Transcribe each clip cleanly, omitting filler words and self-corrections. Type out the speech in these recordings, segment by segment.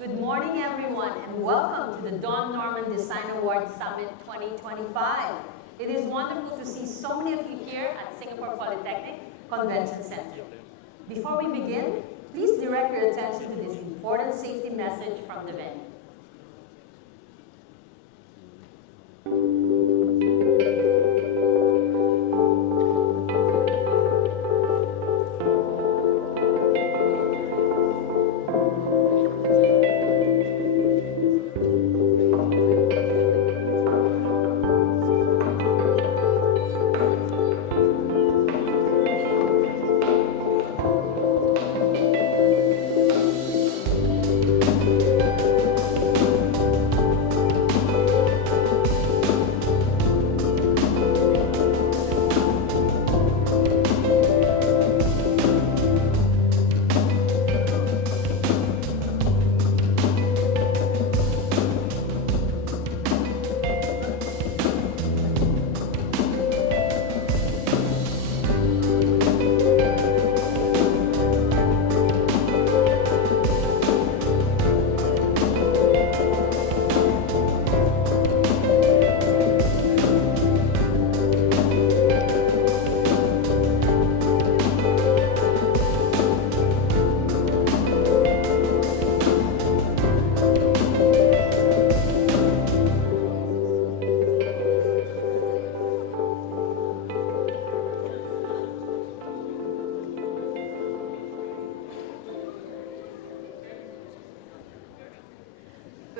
Good morning, everyone, and welcome to the Don Norman Design Award Summit 2025. It is wonderful to see so many of you here at Singapore Polytechnic Convention Center. Before we begin, please direct your attention to this important safety message from the venue.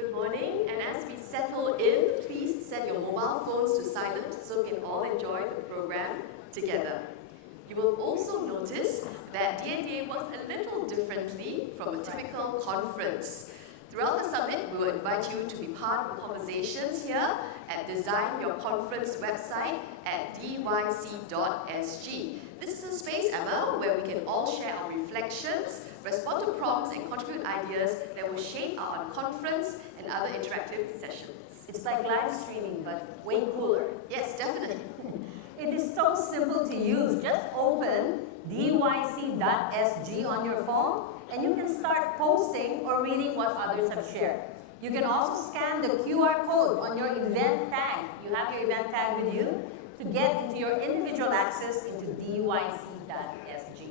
Good morning, and as we settle in, please set your mobile phones to silent so we can all enjoy the program together. You will also notice that DNDA works a little differently from a typical conference. Throughout the summit, we will invite you to be part of the conversations here at Design Your Conference website at dyc.sg. This is a space, Emma, where we can all share our reflections, respond to prompts, and contribute ideas that will shape our conference and other interactive sessions. It's like live streaming, but way cooler. Yes, definitely. It is so simple to use. Just open dyc.sg on your phone, and you can start posting or reading what others have shared. You can also scan the QR code on your event tag. You have your event tag with you to get into your individual access into dyc.sg.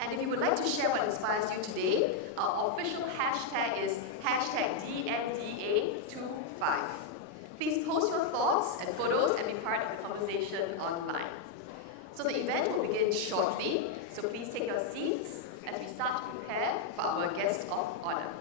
And if you would like to share what inspires you today, our official hashtag is hashtag DNDA25. Please post your thoughts and photos and be part of the conversation online. So the event will begin shortly, so please take your seats as we start to prepare for our guest of honor.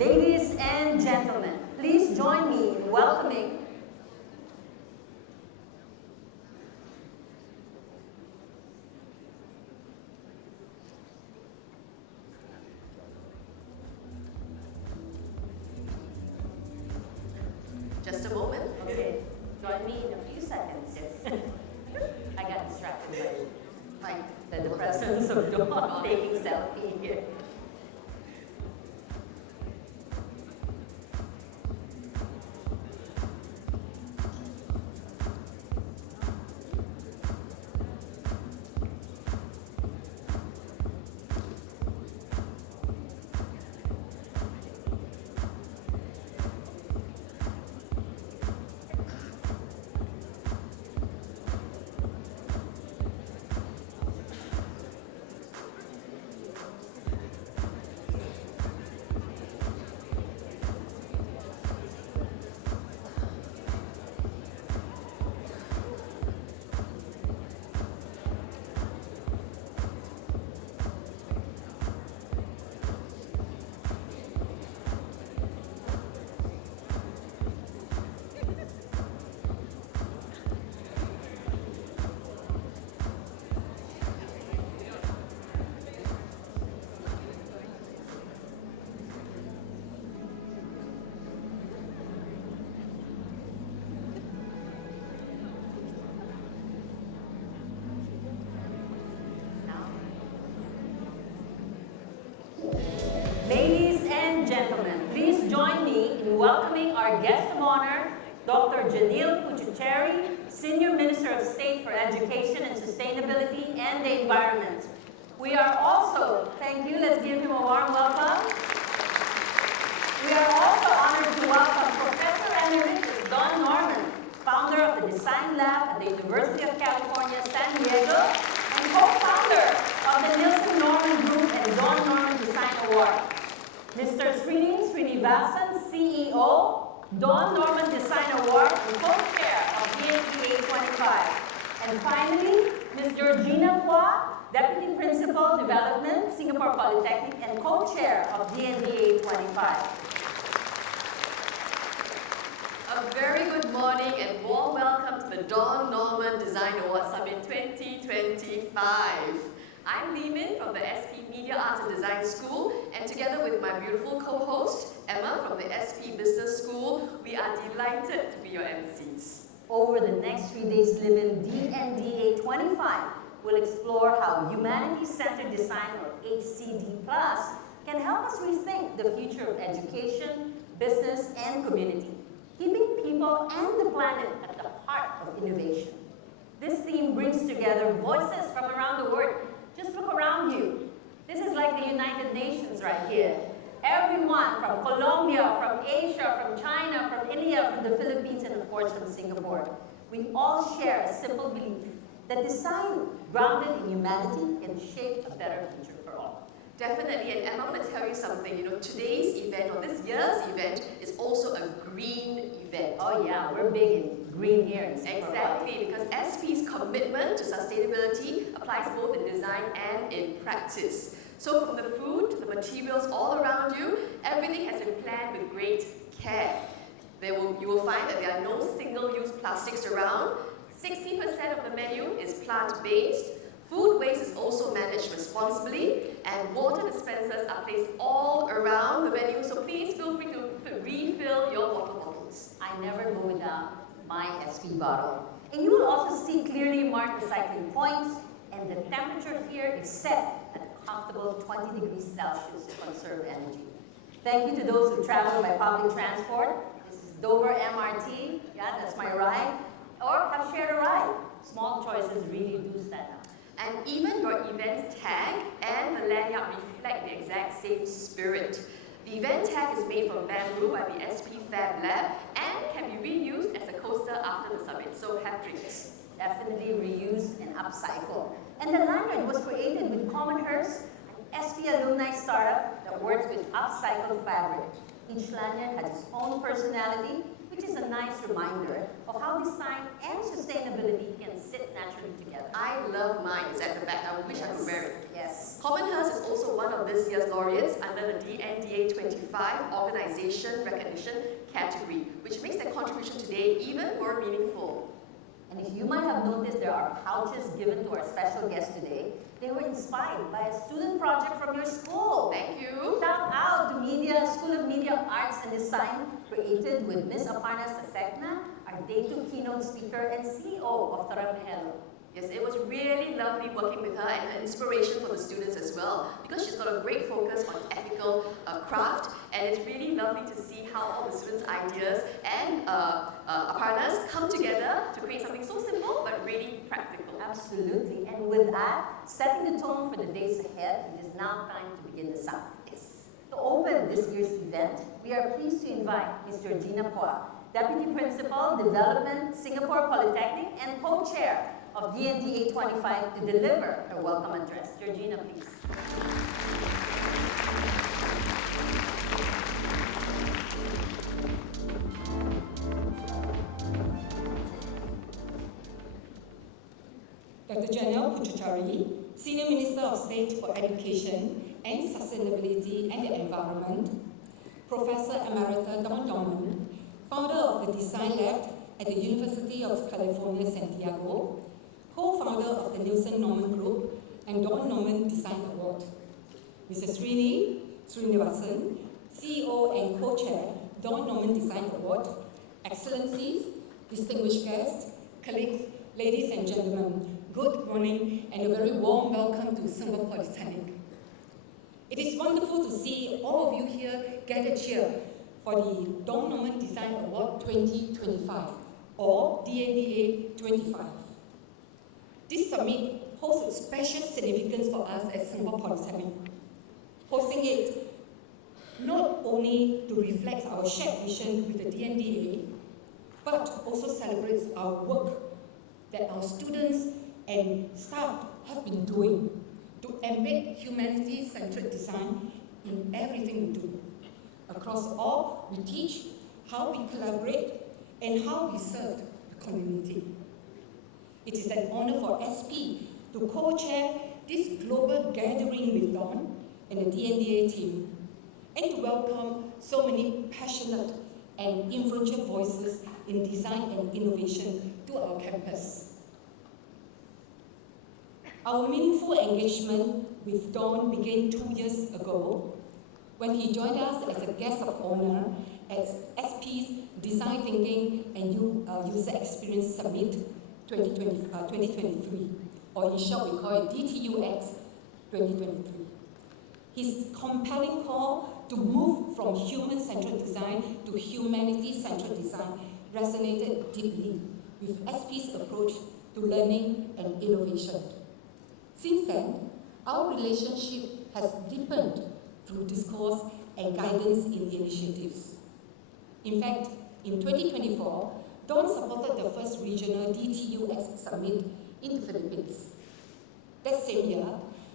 Ladies and gentlemen, please join me in welcoming Just a moment. Okay, join me in a few seconds. I got distracted by the presence of Dawn taking selfie here. Ladies and gentlemen, please join me in welcoming our guest of honor, Dr. Janil Puchucherry, Senior Minister of State for Education and Sustainability and the Environment. We are also, thank you, let's give him a warm welcome. We are also honored to welcome Professor Emeritus Don Norman, founder of the Design Lab at the University of California, San Diego, and co-founder of the Nielsen Norman Group and Don Norman Design Award. Mr. Srinivasan, CEO, Don Norman Design Award and co-chair of DNDA25. And finally, Ms. Georgina Hua, Deputy Principal Development, Singapore Polytechnic, and co-chair of DNDA25. A very good morning and warm welcome to the Don Norman Design Award Summit 2025. I'm Li Min from the SP Media Arts and Design School, and together with my beautiful co-host, Emma from the SP Business School, we are delighted to be your MCs. Over the next 3 days, Living DNDA25 will explore how Humanity-Centered Design, or HCD+, can help us rethink the future of education, business, and community, keeping people and the planet at the heart of innovation. This theme brings together voices from around the world. Just look around you. This is like the United Nations right here. Everyone from Colombia, from Asia, from China, from India, from the Philippines, and of course from Singapore. We all share a simple belief that design grounded in humanity can shape a better future for all. Definitely, and Emma, I want to tell you something. You know, today's event, or this year's event, is also a green event. Oh yeah, we're big in green here in Singapore. Exactly, because SP's commitment to sustainability applies both in design and in practice. So from the food to the materials all around you, everything has been planned with great care. You will find that there are no single-use plastics around. 60% of the menu is plant-based. Food waste is also managed responsibly, and water dispensers are placed all around the venue, so please feel free to refill your water bottles. I never go without my SP bottle. And you will also see clearly marked recycling points, and the temperature here is set at a comfortable 20 degrees Celsius to conserve energy. Thank you to those who travel by public transport. This is Dover MRT, yeah, that's my ride, or have shared a ride. Small choices really do stand out. And even your event tag and the lanyard reflect the exact same spirit. The event tag is made from bamboo by the SP Fab Lab and can be reused as a coaster after the summit, so have drinks. Definitely reuse and upcycle. And the lanyard was created with Commonhurst, an SP alumni startup that works with upcycled fabric. Each lanyard has its own personality, which is a nice reminder of how design and sustainability can sit naturally together. I love mine. It's at the back. I wish I could wear it. Yes. Commonhurst is also one of this year's laureates under the DNDA25 organization organization recognition category, which makes their contribution today even more meaningful. And if you might have noticed, there are pouches given to our special guest today. They were inspired by a student project from your school. Thank you. Shout out to School of Media Arts and Design, created with Ms. Aparna Sasekna, our Day 2 keynote speaker and CEO of Tarang. Yes, it was really lovely working with her and her inspiration for the students as well, because she's got a great focus on ethical craft, and it's really lovely to see how all the students' ideas and Aparna's come together to create something so simple but really practical. Absolutely. And with that, setting the tone for the days ahead, it is now time to begin the summit. Yes. To open this year's event, we are pleased to invite Ms. Georgina Poa, Deputy Principal, Development, Singapore Polytechnic, and co-chair of DNDA25 to deliver her welcome address. Georgina, please. Dr. Janelle Puchachari, Senior Minister of State for Education and Sustainability and the Environment, Professor Emerita Don Norman, founder of the Design Lab at the University of California, San Diego, co-founder of the Nielsen Norman Group and Don Norman Design Award. Mr. Srinivasan, CEO and co-chair, Don Norman Design Award, Excellencies, distinguished guests, colleagues, ladies and gentlemen, good morning and a very warm welcome to Singapore Polytechnic. It is wonderful to see all of you here gathered here for the Don Norman Design Award 2025, or DNDA 25. This summit holds a special significance for us at Singapore Polytechnic. Hosting it not only to reflect our shared vision with the DNDA, but also celebrates our work that our students and staff have been doing to embed humanity-centered design in everything we do. Across all, we teach how we collaborate and how we serve the community. It is an honor for SP to co-chair this global gathering with Don and the DNDA team, and to welcome so many passionate and influential voices in design and innovation to our campus. Our meaningful engagement with Don began 2 years ago when he joined us as a guest of honor at SP's Design Thinking and User Experience Summit 2023, or in short we call it DTUX 2023. His compelling call to move from human-centered design to humanity-centered design resonated deeply with SP's approach to learning and innovation. Since then, our relationship has deepened through discourse and guidance in the initiatives. In fact, in 2024, Don supported the first regional DTUX summit in the Philippines. That same year,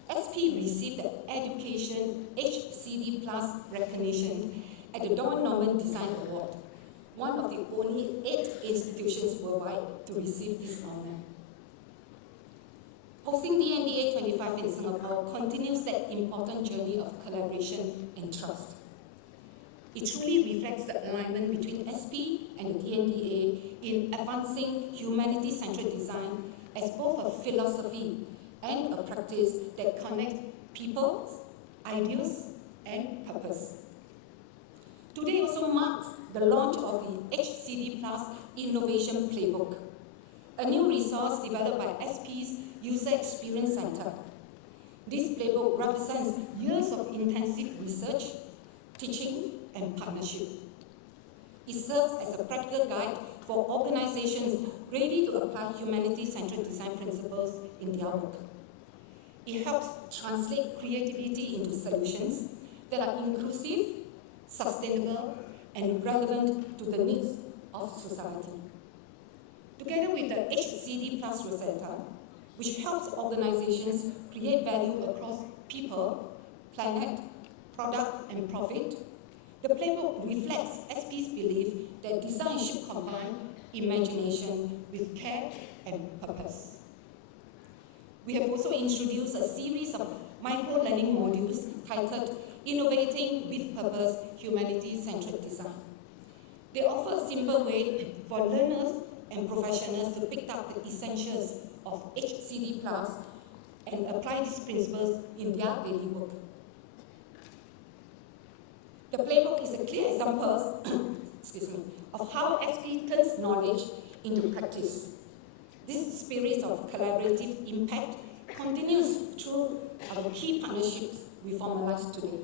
SP received the Education HCD Plus recognition at the Don Norman Design Award, one of the only 8 institutions worldwide to receive this honor. Hosting DNDA 25 in Singapore continues that important journey of collaboration and trust. It truly reflects the alignment between SP and the DNDA in advancing humanity-centered design as both a philosophy and a practice that connects people, ideals, and purpose. Today also marks the launch of the HCD Plus Innovation Playbook, a new resource developed by SP's User Experience Center. This playbook represents years of intensive research, teaching, and partnership. It serves as a practical guide for organizations ready to apply humanity-centered design principles in their work. It helps translate creativity into solutions that are inclusive, sustainable, and relevant to the needs of society. Together with the HCD Plus Rosetta, which helps organizations create value across people, planet, product, and profit, the playbook reflects SP's belief that design should combine imagination with care and purpose. We have also introduced a series of micro-learning modules titled innovating with purpose, humanity-centered design. They offer a simple way for learners and professionals to pick up the essentials of HCD Plus and apply these principles in their daily work. The playbook is a clear example of how SP turns knowledge into practice. This spirit of collaborative impact continues through our key partnerships we formalized today.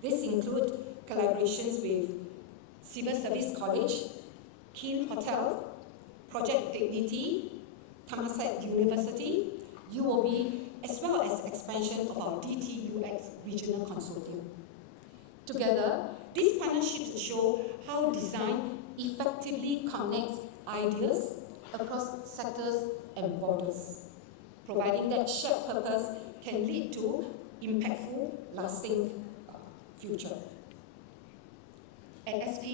These include collaborations with Civil Service College, Keene Hotel, Project Dignity, Thammasat University, UOB, as well as expansion of our DTUX Regional Consortium. Together, these partnerships show how design effectively connects ideas across sectors and borders, providing that shared purpose can lead to impactful, lasting future. At SP,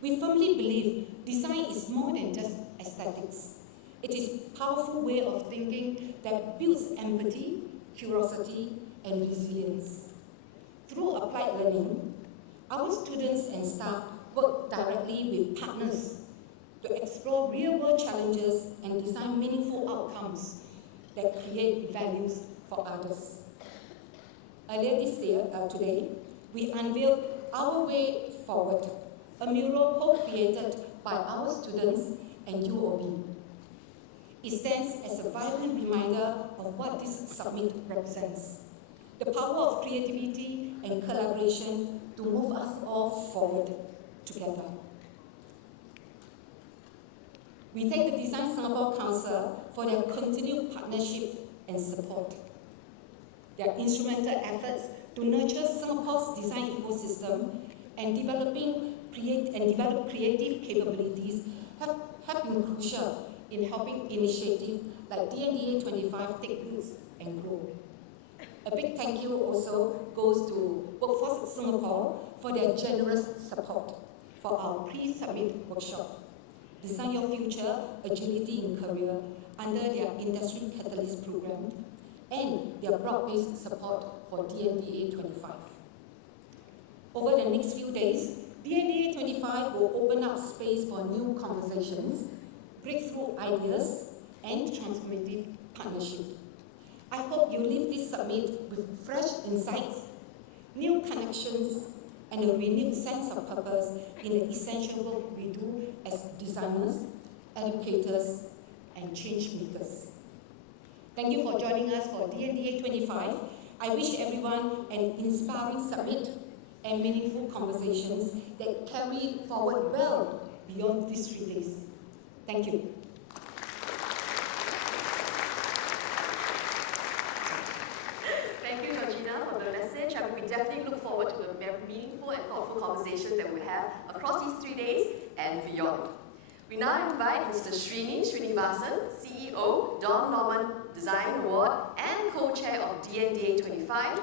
we firmly believe design is more than just aesthetics. It is a powerful way of thinking that builds empathy, curiosity, and resilience. Through applied learning, our students and staff work directly with partners to explore real-world challenges and design meaningful outcomes that create values for others. Earlier today, we unveiled Our Way Forward, a mural co-created by our students and UOB. It stands as a vibrant reminder of what this summit represents: the power of creativity and collaboration to move us all forward together. We thank the Design Singapore Council for their continued partnership and support. Their instrumental efforts to nurture Singapore's design ecosystem and develop creative capabilities have been crucial in helping initiatives like DNDA25 take roots and grow. A big thank you also goes to Workforce Singapore for their generous support for our pre-summit workshop, Design Your Future, Agility in Career, under their Industry Catalyst program, and their broad-based support for DNDA25. Over the next few days, DNDA25 will open up space for new conversations, breakthrough ideas, and transformative partnership. I hope you leave this summit with fresh insights, new connections, and a renewed sense of purpose in the essential work we do as designers, educators, and change makers. Thank you for joining us for DNDA 25. I wish everyone an inspiring summit and meaningful conversations that carry forward well beyond these 3 days. Thank you. Thank you, Georgina, for the message. We definitely look forward to the very meaningful and thoughtful conversations that we have across these 3 days and beyond. We now invite Mr. Srinivasan, CEO, Don Norman Design Award, and co-chair of DNDA 25,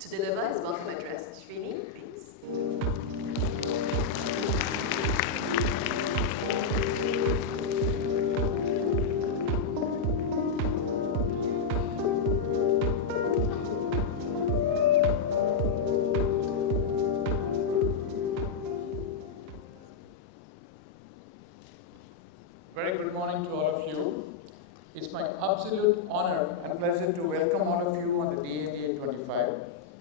to deliver his welcome address. Srini, please. Very good morning to all of you. It's my absolute honor and pleasure to welcome all of you on the DNDA 25,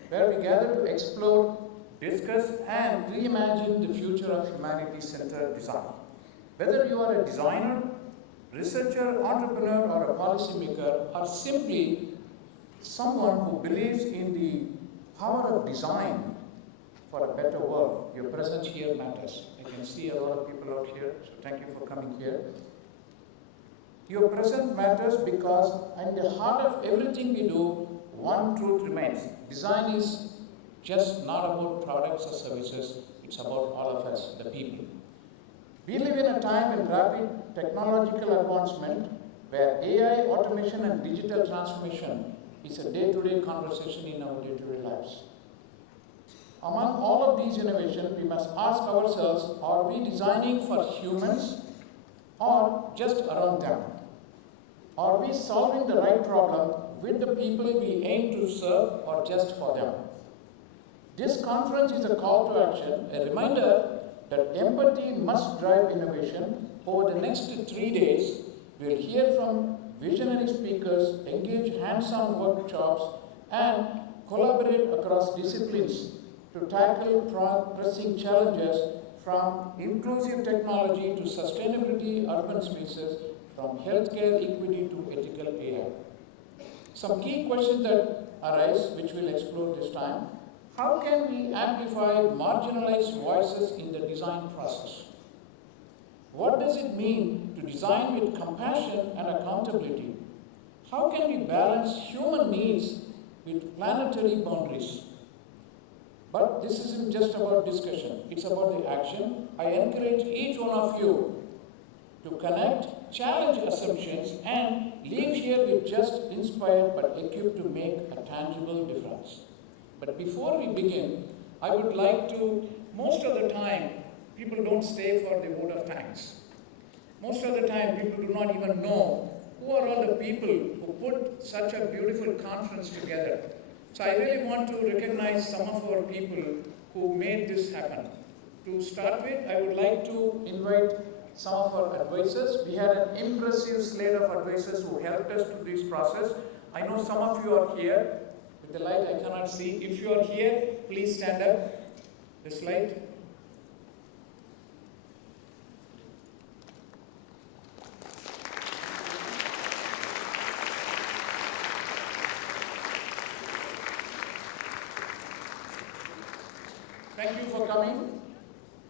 where we gather to explore, discuss, and reimagine the future of humanity-centered design. Whether you are a designer, researcher, entrepreneur, or a policymaker, or simply someone who believes in the power of design for a better world, your presence here matters. I can see a lot of people out here, so thank you for coming here. Your presence matters because at the heart of everything we do, one truth remains. Design is just not about products or services, it's about all of us, the people. We live in a time in rapid technological advancement where AI, automation, and digital transformation is a day-to-day conversation in our day-to-day lives. Among all of these innovations, we must ask ourselves, are we designing for humans or just around them? Are we solving the right problem with the people we aim to serve or just for them? This conference is a call to action, a reminder that empathy must drive innovation. Over the next 3 days, we'll hear from visionary speakers, engage hands-on workshops, and collaborate across disciplines to tackle pressing challenges from inclusive technology to sustainability, urban spaces, from healthcare equity to ethical AI. Some key questions that arise, which we'll explore this time. How can we amplify marginalized voices in the design process? What does it mean to design with compassion and accountability? How can we balance human needs with planetary boundaries? But this isn't just about discussion, it's about the action. I encourage each one of you to connect, challenge assumptions, and leave here with just inspired but equipped to make a tangible difference. But before we begin, I would like to, most of the time, people don't stay for the vote of thanks. Most of the time, people do not even know who are all the people who put such a beautiful conference together. So I really want to recognize some of our people who made this happen. To start with, I would like to invite some of our advisors. We had an impressive slate of advisors who helped us through this process. I know some of you are here. With the light I cannot see. If you are here, please stand up. This light. Thank you for coming.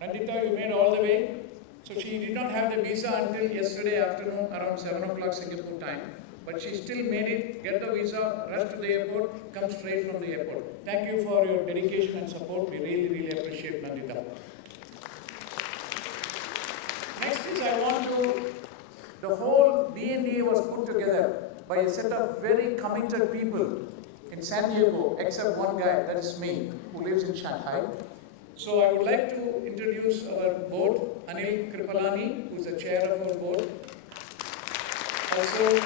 Nandita, you made all the way. So she did not have the visa until yesterday afternoon around 7 o'clock Singapore time. But she still made it, get the visa, rush to the airport, come straight from the airport. Thank you for your dedication and support. We really, really appreciate Nandita. Next is the whole DNDA was put together by a set of very committed people in San Diego, except one guy, that is me, who lives in Shanghai. So I would like to introduce our board, Anil Kripalani, who is the chair of our board. Also,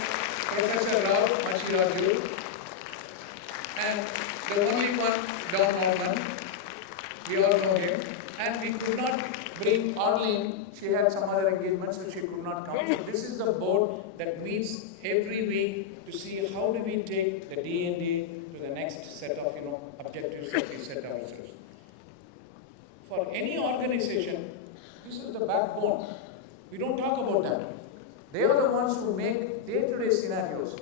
Professor Rao Machiraju, and the only one, Don Norman. We all know him. And we could not bring Arlene. She had some other engagements, so she could not come. So this is the board that meets every week to see how do we take the DND to the next set of objectives that we set ourselves. For any organization, this is the backbone. We don't talk about them. They are the ones who make day-to-day scenarios.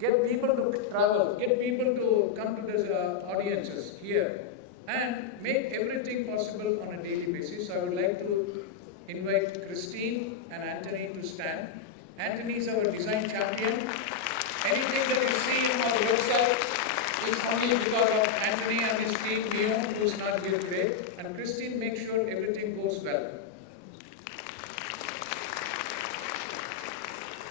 Get people to travel, get people to come to these audiences here, and make everything possible on a daily basis. So I would like to invite Christine and Anthony to stand. Anthony is our design champion. Anything that you see on our website is only because of Anthony and his team, Leo, who is not here today. And Christine makes sure everything goes well.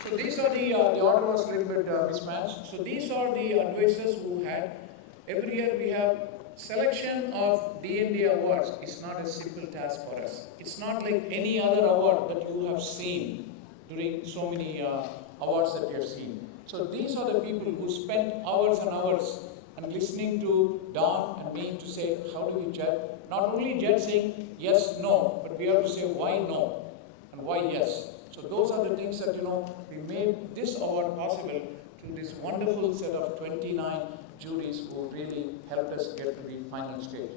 So these are the order was a little bit mismatched. So these are the advisors who had. Every year we have selection of DND awards. It's not a simple task for us. It's not like any other award that you have seen during so many awards that you have seen. So these are the people who spent hours and hours and listening to Don and me to say, how do we judge? Not only judge saying yes, no, but we have to say why no and why yes. So those are the things that, we made this award possible to this wonderful set of 29 juries who really helped us get to the final stage.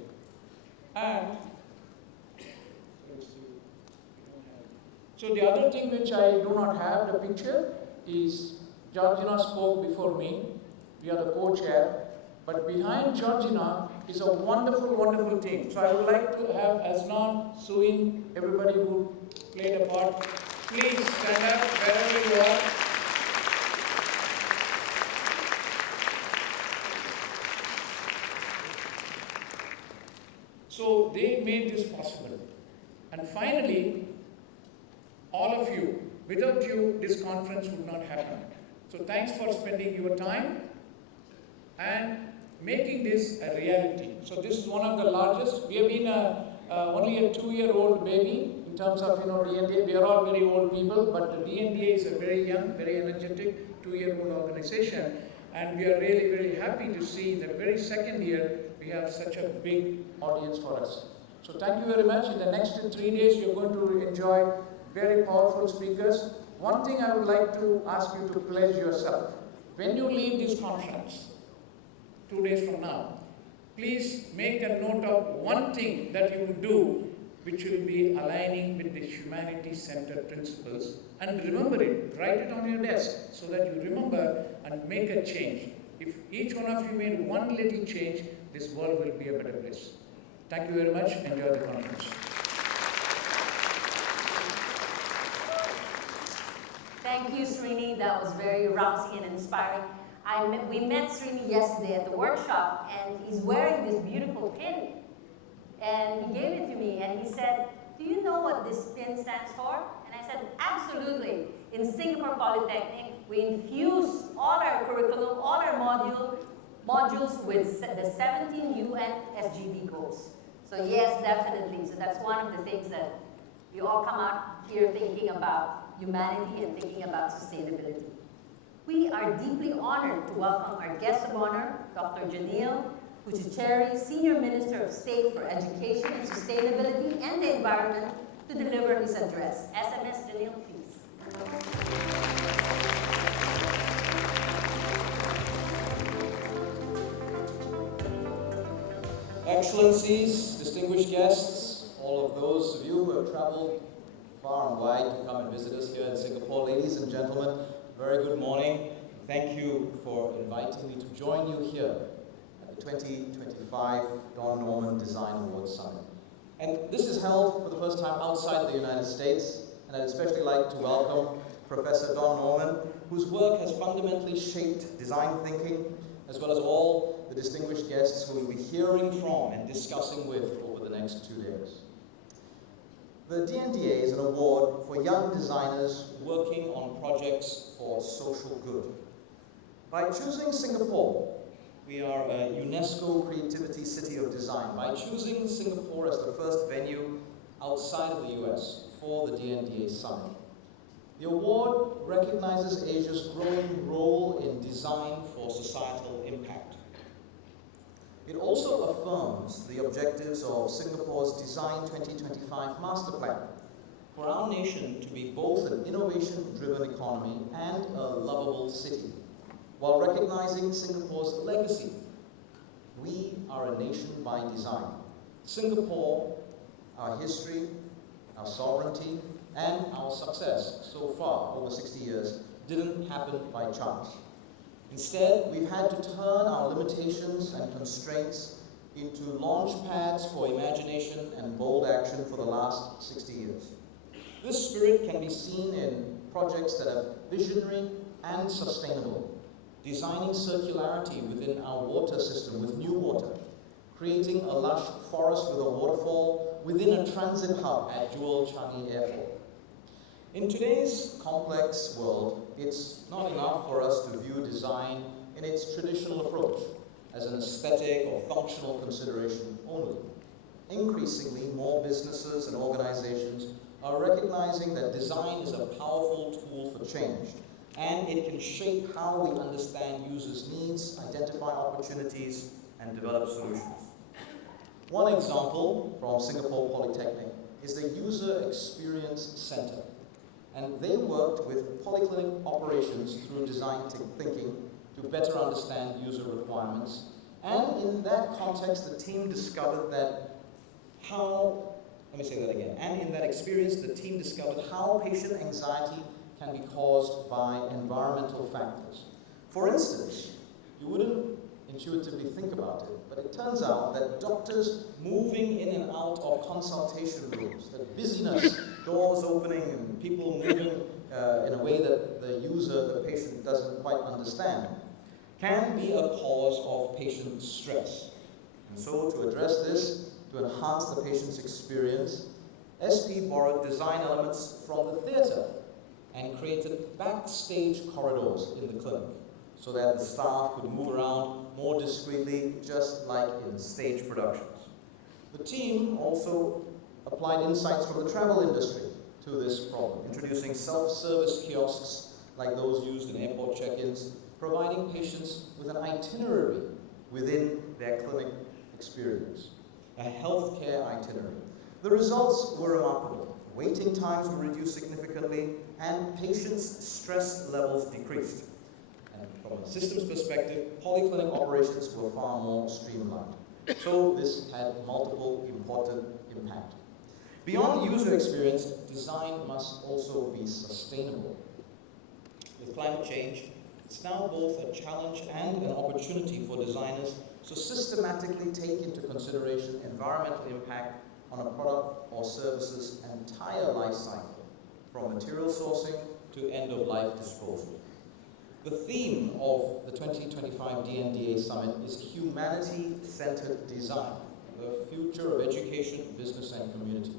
And so the other thing which I do not have the picture is Georgina spoke before me. We are the co-chair. But behind Georgina is a wonderful, wonderful team. So I would like to have Asnan, Suin, everybody who played a part. Please stand up wherever you are. So they made this possible. And finally, all of you, without you, this conference would not happen. So thanks for spending your time and making this a reality. So this is one of the largest. We have been only a 2-year-old baby in terms of DNDA. We are all very old people, but the DNDA is a very young, very energetic 2-year-old organization. And we are really, really happy to see in the very second year we we have such a big audience for us. So thank you very much. In the next 3 days, you're going to enjoy very powerful speakers. One thing I would like to ask you to pledge yourself. When you leave this conference, 2 days from now, please make a note of one thing that you will do which will be aligning with the humanity-centered principles, and remember it, write it on your desk so that you remember and make a change. If each one of you made one little change, this world will be a better place. Thank you very much. Enjoy the conference. Thank you, Srini. That was very rousing and inspiring. We met Srini yesterday at the workshop, and he's wearing this beautiful pin. And he gave it to me, and he said, "Do you know what this pin stands for?" And I said, "Absolutely. In Singapore Polytechnic, we infuse all our curriculum, all our modules with the 17 UN SGD goals." So yes, definitely. So that's one of the things that we all come out here thinking about humanity and thinking about sustainability. We are deeply honored to welcome our guest of honor, Dr. Janil Puchucherry, Senior Minister of State for Education and Sustainability and the Environment, to deliver his address. SMS Janil, please. Excellencies, distinguished guests, all of those of you who have traveled far and wide to come and visit us here in Singapore, ladies and gentlemen, very good morning. Thank you for inviting me to join you here at the 2025 Don Norman Design Awards Summit. And this is held for the first time outside the United States, and I'd especially like to welcome Professor Don Norman, whose work has fundamentally shaped design thinking, as well as all the distinguished guests who we'll be hearing from and discussing with over the next 2 days. The DNDA is an award for young designers working on projects for social good. By choosing Singapore, we are a UNESCO Creativity City of Design. By choosing Singapore as the first venue outside of the US for the DNDA Summit, the award recognizes Asia's growing role in design for societal impact. It also affirms the objectives of Singapore's Design 2025 Master Plan for our nation to be both an innovation-driven economy and a lovable city, while recognizing Singapore's legacy. We are a nation by design. Singapore, our history, our sovereignty, and our success so far, over 60 years, didn't happen by chance. Instead, we've had to turn our limitations and constraints into launch pads for imagination and bold action for the last 60 years. This spirit can be seen in projects that are visionary and sustainable, designing circularity within our water system with new water, creating a lush forest with a waterfall within a transit hub at Jewel Changi Airport. In today's complex world, it's not enough for us to view design in its traditional approach as an aesthetic or functional consideration only. Increasingly, more businesses and organizations are recognizing that design is a powerful tool for change, and it can shape how we understand users' needs, identify opportunities, and develop solutions. One example from Singapore Polytechnic is the User Experience Center. And they worked with polyclinic operations through design thinking to better understand user requirements. And in that context, the team discovered And in that experience, the team discovered how patient anxiety can be caused by environmental factors. For instance, you wouldn't intuitively think about it, but it turns out that doctors moving in and out of consultation rooms, that busyness, doors opening and people moving in a way that the user, the patient, doesn't quite understand, can be a cause of patient stress. And so to address this, to enhance the patient's experience, SP borrowed design elements from the theatre and created backstage corridors in the clinic so that the staff could move around more discreetly, just like in stage productions. The team also applied insights from the travel industry to this problem, introducing self-service kiosks like those used in airport check-ins, providing patients with an itinerary within their clinic experience, a healthcare itinerary. The results were remarkable. Waiting times were reduced significantly, and patients' stress levels decreased. And from a systems perspective, polyclinic operations were far more streamlined. So this had multiple important impacts. Beyond user experience, design must also be sustainable. With climate change, it's now both a challenge and an opportunity for designers to systematically take into consideration environmental impact on a product or service's entire life cycle, from material sourcing to end-of-life disposal. The theme of the 2025 DNDA Summit is humanity-centered design, the future of education, business, and community.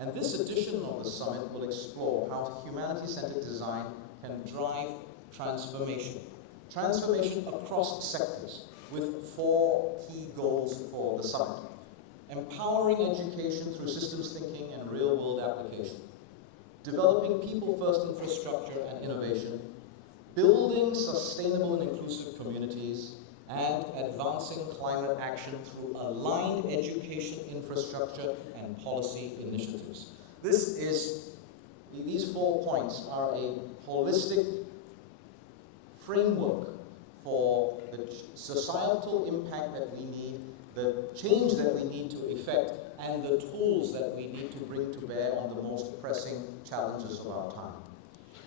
And this edition of the summit will explore how humanity-centered design can drive transformation across sectors, with 4 key goals for the summit. Empowering education through systems thinking and real-world application. Developing people-first infrastructure and innovation. Building sustainable and inclusive communities. And advancing climate action through aligned education infrastructure and policy initiatives. These 4 points are a holistic framework for the societal impact that we need, the change that we need to effect, and the tools that we need to bring to bear on the most pressing challenges of our time.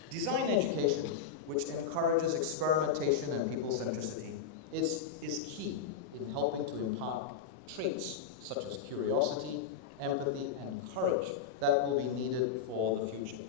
Design education, which encourages experimentation and people centricity, is key in helping to impart traits such as curiosity, empathy, and courage that will be needed for the future.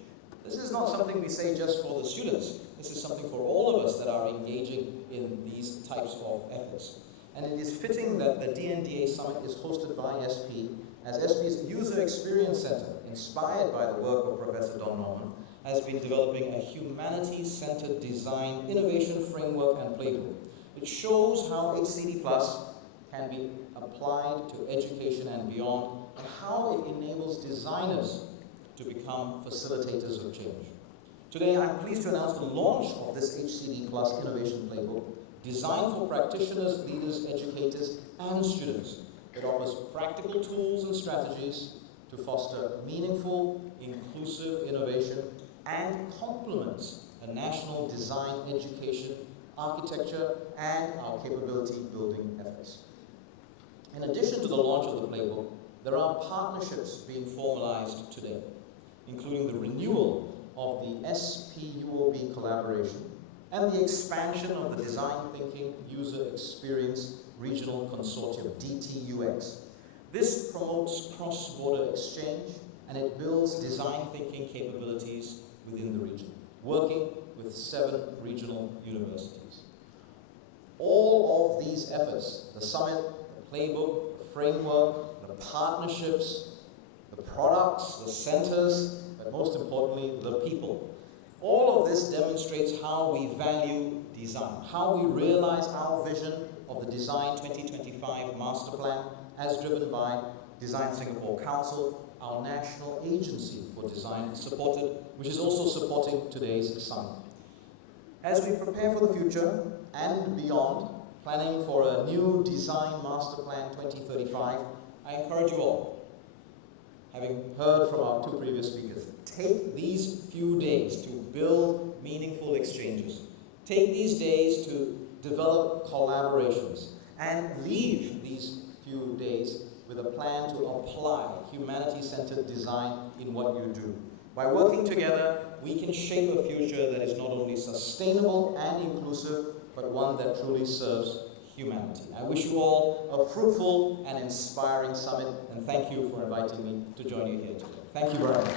This is not something we say just for the students. This is something for all of us that are engaging in these types of efforts. And it is fitting that the DNDA Summit is hosted by SP, as SP's User Experience Center, inspired by the work of Professor Don Norman, has been developing a humanity-centered design innovation framework and playbook. It shows how HCD Plus can be applied to education and beyond, and how it enables designers to become facilitators of change. Today, I'm pleased to announce the launch of this HCD Plus Innovation Playbook, designed for practitioners, leaders, educators, and students. It offers practical tools and strategies to foster meaningful, inclusive innovation and complements a national design education, architecture, and our capability building efforts. In addition to the launch of the playbook, there are partnerships being formalized today, including the renewal of the SP-UOB collaboration and the expansion of the Design Thinking User Experience Regional Consortium, DTUX. This promotes cross-border exchange, and it builds design thinking capabilities within the region, working with 7 regional universities. All of these efforts, the summit, the playbook, the framework, the partnerships, the products, the centers, but most importantly, the people. All of this demonstrates how we value design, how we realize our vision of the Design 2025 Master Plan as driven by Design Singapore Council, our national agency for design, which is also supporting today's summit. As we prepare for the future and beyond, planning for a new Design Master Plan 2035, I encourage you all, having heard from our 2 previous speakers, take these few days to build meaningful exchanges. Take these days to develop collaborations, and leave these few days with a plan to apply humanity-centered design in what you do. By working together, we can shape a future that is not only sustainable and inclusive, but one that truly serves humanity. I wish you all a fruitful and inspiring summit, and thank you for inviting me to join you here today. Thank you very much.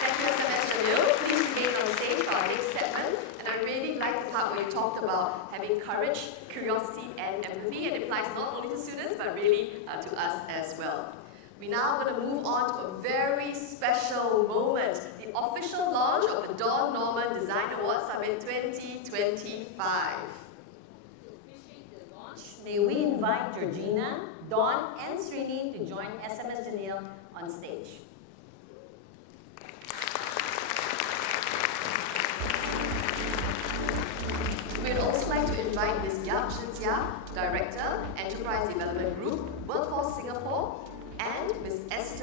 Thank you so much, Jamil. Please remain on stage for our next segment. And I really like the part where you talked about having courage, curiosity, and empathy. And it applies not only to students, but really to us as well. We're now going to move on to a very special moment, the official launch of the Don Norman Design Award Summit 2025. May we invite Georgina, Dawn, and Srini to join SMS Janelle on stage. We'd also like to invite Ms. Yap Zhijia, Director, Enterprise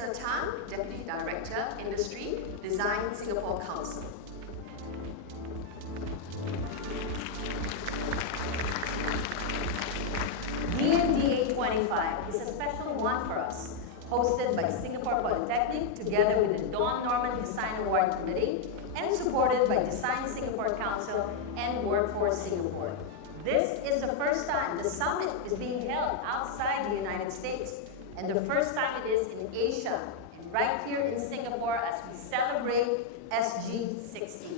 Professor Tan, Deputy Director, Industry, Design Singapore Council. DNDA25 is a special one for us, hosted by Singapore Polytechnic together with the Don Norman Design Award Committee and supported by Design Singapore Council and Workforce Singapore. This is the first time the summit is being held outside the United States, and the first time it is in Asia, and right here in Singapore as we celebrate SG60.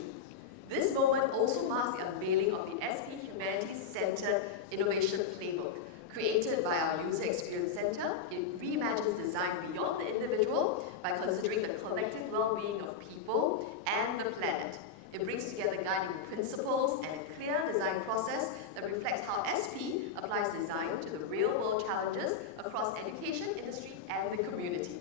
This moment also marks the unveiling of the SP Humanities Centered Innovation Playbook. Created by our User Experience Center, it reimagines design beyond the individual by considering the collective well-being of people and the planet. It brings together guiding principles and a clear design process that reflects how SP applies design to the real-world challenges across education, industry, and the community.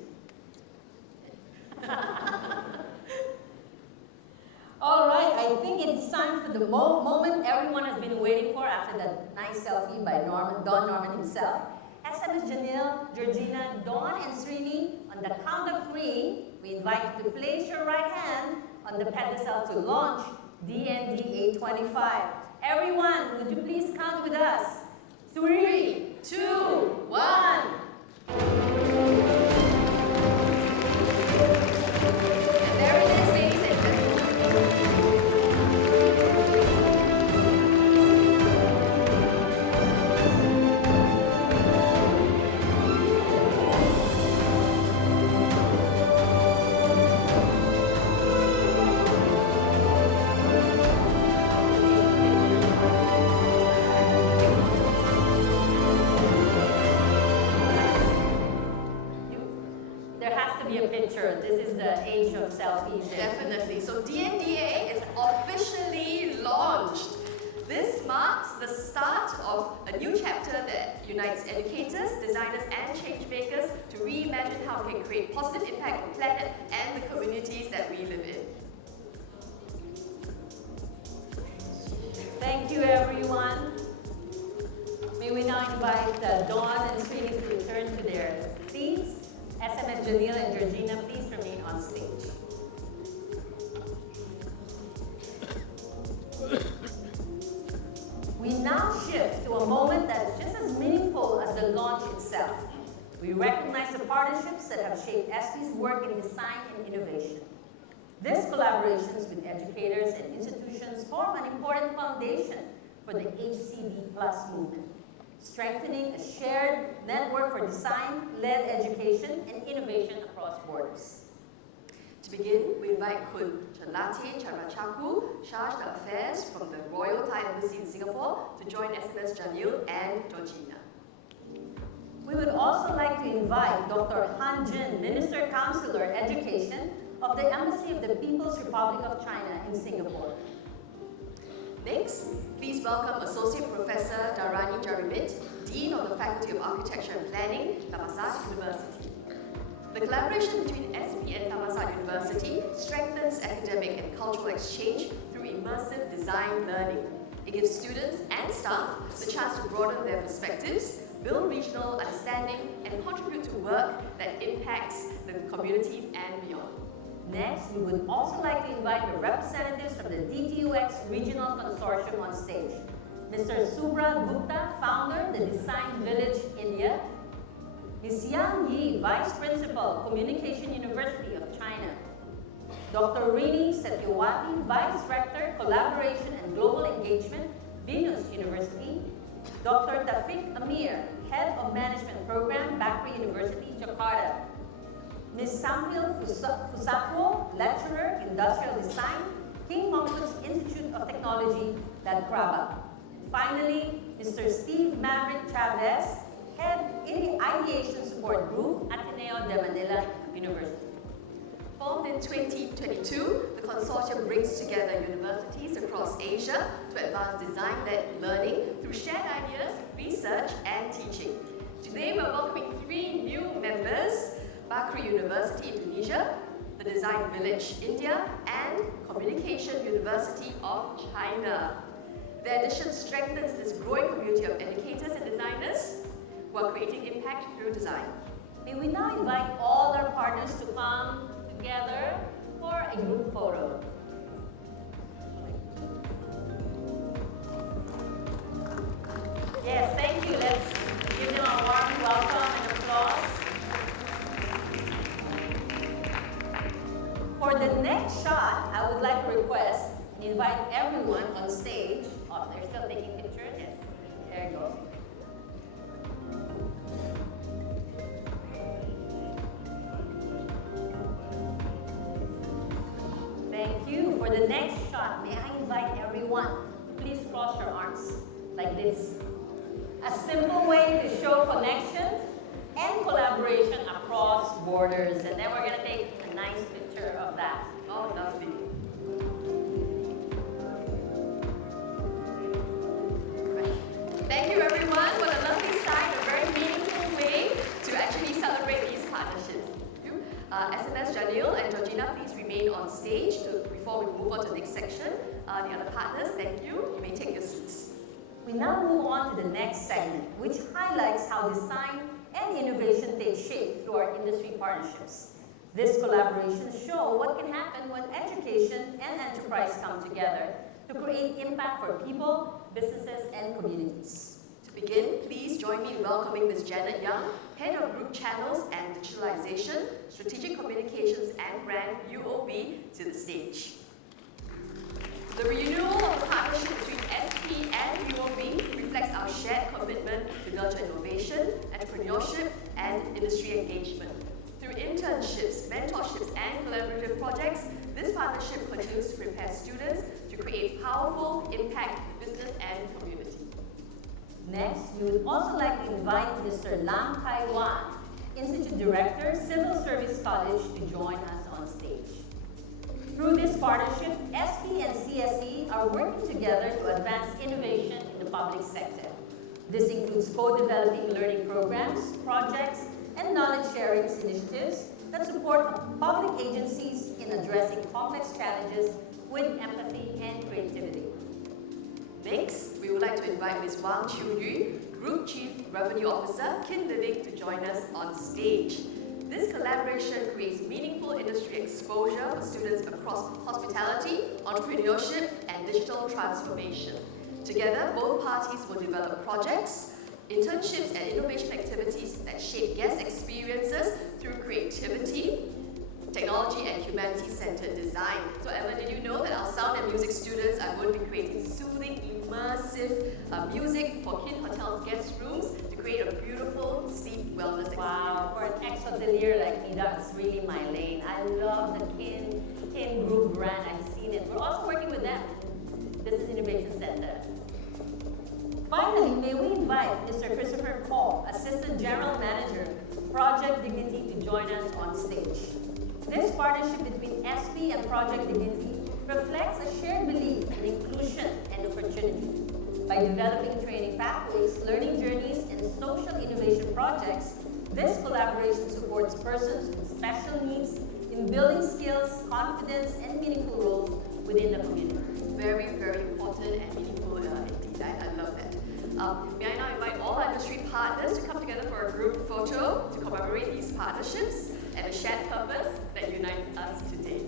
All right, I think it's time for the moment everyone has been waiting for after that nice selfie by Don Norman himself. SMS Janelle, Georgina, Dawn, and Srini, on the count of 3, we invite you to place your right hand on the pedestal to launch DNDA25. Everyone, would you please count with us? 3, 2, 1. And there it is, ladies and gentlemen. There has to be a picture. This is the age of selfies. Definitely. So DNDA is officially launched. This marks the start of a new chapter that unites educators, designers, and change makers to reimagine how we can create positive impact on the planet and the communities that we live in. Thank you, everyone. May we now invite Dawn and Srini to return to their seats. SMS Janelle and Georgina, please remain on stage. We now shift to a moment that is just as meaningful as the launch itself. We recognize the partnerships that have shaped SP's work in design and innovation. These collaborations with educators and institutions form an important foundation for the HCD Plus movement, strengthening a shared network for design-led education and innovation across borders. To begin, we invite Kun Chalati Charachaku, Charge d'Affaires from the Royal Thai Embassy in Singapore, to join SMS Janil and Georgina. We would also like to invite Dr. Han Jin, Minister Counselor Education of the Embassy of the People's Republic of China in Singapore. Next, please welcome Associate Professor Dharani Jarimit, Dean of the Faculty of Architecture and Planning, Thammasat University. The collaboration between SP and Thammasat University strengthens academic and cultural exchange through immersive design learning. It gives students and staff the chance to broaden their perspectives, build regional understanding, and contribute to work that impacts the communities and beyond. Next, we would also like to invite the representatives from the DTUX Regional Consortium on stage. Mr. Subra Gupta, founder, the Design Village, India. Ms. Yang Yi, Vice Principal, Communication University of China. Dr. Rini Satyawati, Vice Rector, Collaboration and Global Engagement, Venus University. Dr. Tafiq Amir, Head of Management Program, Bakri University, Jakarta. Ms. Samuel Fusakwo, Lecturer, Industrial Design, King Mongkut's Institute of Technology, Ladkraba. Finally, Mr. Steve Maverick Chavez, Head in the Ideation Support Group, Ateneo de Manila University. Formed in 2022, the consortium brings together universities across Asia to advance design-led learning through shared ideas, research, and teaching. Today, we're welcoming 3 new members: Bakri University, Indonesia, the Design Village, India, and Communication University of China. Their addition strengthens this growing community of educators and designers who are creating impact through design. May we now invite all our partners for the next shot, I would like to request and invite everyone on stage. Oh, they're still taking pictures? Yes. There you go. Thank you. For the next shot, may I invite everyone to please cross your arms like this. A simple way to show connection and collaboration across borders. And then we're going to take a nice picture of that. Oh, lovely. Right. Thank you, everyone. What a lovely sign, a very meaningful way to actually celebrate these partnerships. SMS Janil and Georgina, please remain on stage before we move on to the next section. The other partners, thank you. You may take your seats. We now move on to the next segment, which highlights how design and innovation take shape through our industry partnerships. This collaboration shows what can happen when education and enterprise come together to create impact for people, businesses, and communities. To begin, please join me in welcoming Ms. Janet Young, Head of Group Channels and Digitalization, Strategic Communications and Brand UOB, to the stage. The renewal of the partnership between SP and UOB reflects our shared commitment to nurture innovation, entrepreneurship, and industry engagement. Through internships, mentorships, and collaborative projects, this partnership continues to prepare students to create powerful impact in business and community. Next, we would also like to invite Mr. Lam Kai Wan, Institute Director, Civil Service College, to join us on stage. Through this partnership, SP and CSE are working together to advance innovation in the public sector. This includes co-developing learning programs, projects, and knowledge-sharing initiatives that support public agencies in addressing complex challenges with empathy and creativity. Next, we would like to invite Ms. Wang Chiu Yu, Group Chief Revenue Officer, Kin Living, to join us on stage. This collaboration creates meaningful industry exposure for students across hospitality, entrepreneurship, and digital transformation. Together, both parties will develop projects, internships, and innovation activities that shape guest experiences through creativity, technology, and humanity-centered design. So, Emma, did you know that our sound and music students are going to be creating soothing, immersive music for Kin Hotel's guest rooms to create a beautiful sleep wellness experience? Wow, for an ex-hotelier like me, that's really my lane. I love the Kin Group brand. I've seen it. We're also working with them. Business Innovation Center. Finally, may we invite Mr. Christopher Paul, Assistant General Manager, Project Dignity, to join us on stage. This partnership between SP and Project Dignity reflects a shared belief in inclusion and opportunity. By developing training pathways, learning journeys, and social innovation projects, this collaboration supports persons with special needs in building skills, confidence, and meaningful roles within the community. Very, very important and meaningful indeed. I love that. May I now invite all industry partners to come together for a group photo to commemorate these partnerships and the shared purpose that unites us today.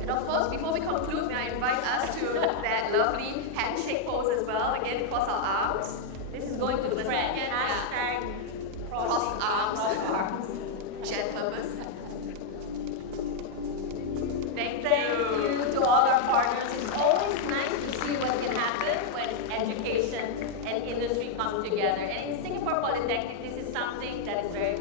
And of course, before we conclude, may I invite us to that lovely handshake pose as well. Again, cross our arms. This is going to trend. Hashtag Cross arms. Cross arms. Shared purpose. Thank you to all our partners. It's always nice to see what can happen when education and industry come together. And in Singapore Polytechnic, this is something that is very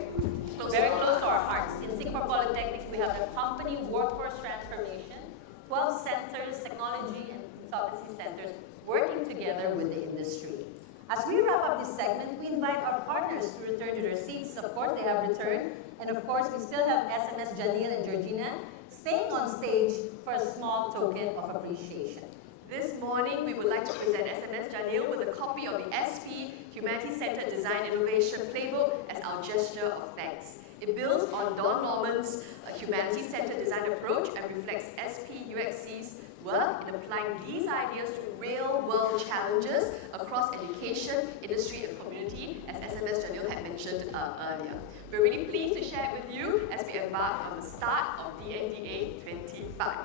close to our hearts. In Singapore Polytechnic, we have the company workforce transformation, 12 centers, technology and consultancy centers working together with the industry. As we wrap up this segment, we invite our partners to return to their seats. Of course, they have returned. And of course, we still have SMS Janil and Georgina staying on stage for a small token of appreciation. This morning, we would like to present SMS Janil with a copy of the SP Humanity-Centered Design Innovation Playbook as our gesture of thanks. It builds on Don Norman's humanity-centered design approach and reflects SP UXC's work in applying these ideas to real-world challenges across education, industry, and community, as SMS Janil had mentioned earlier. We're really pleased to share it with you as we embark on the start of DNDA25.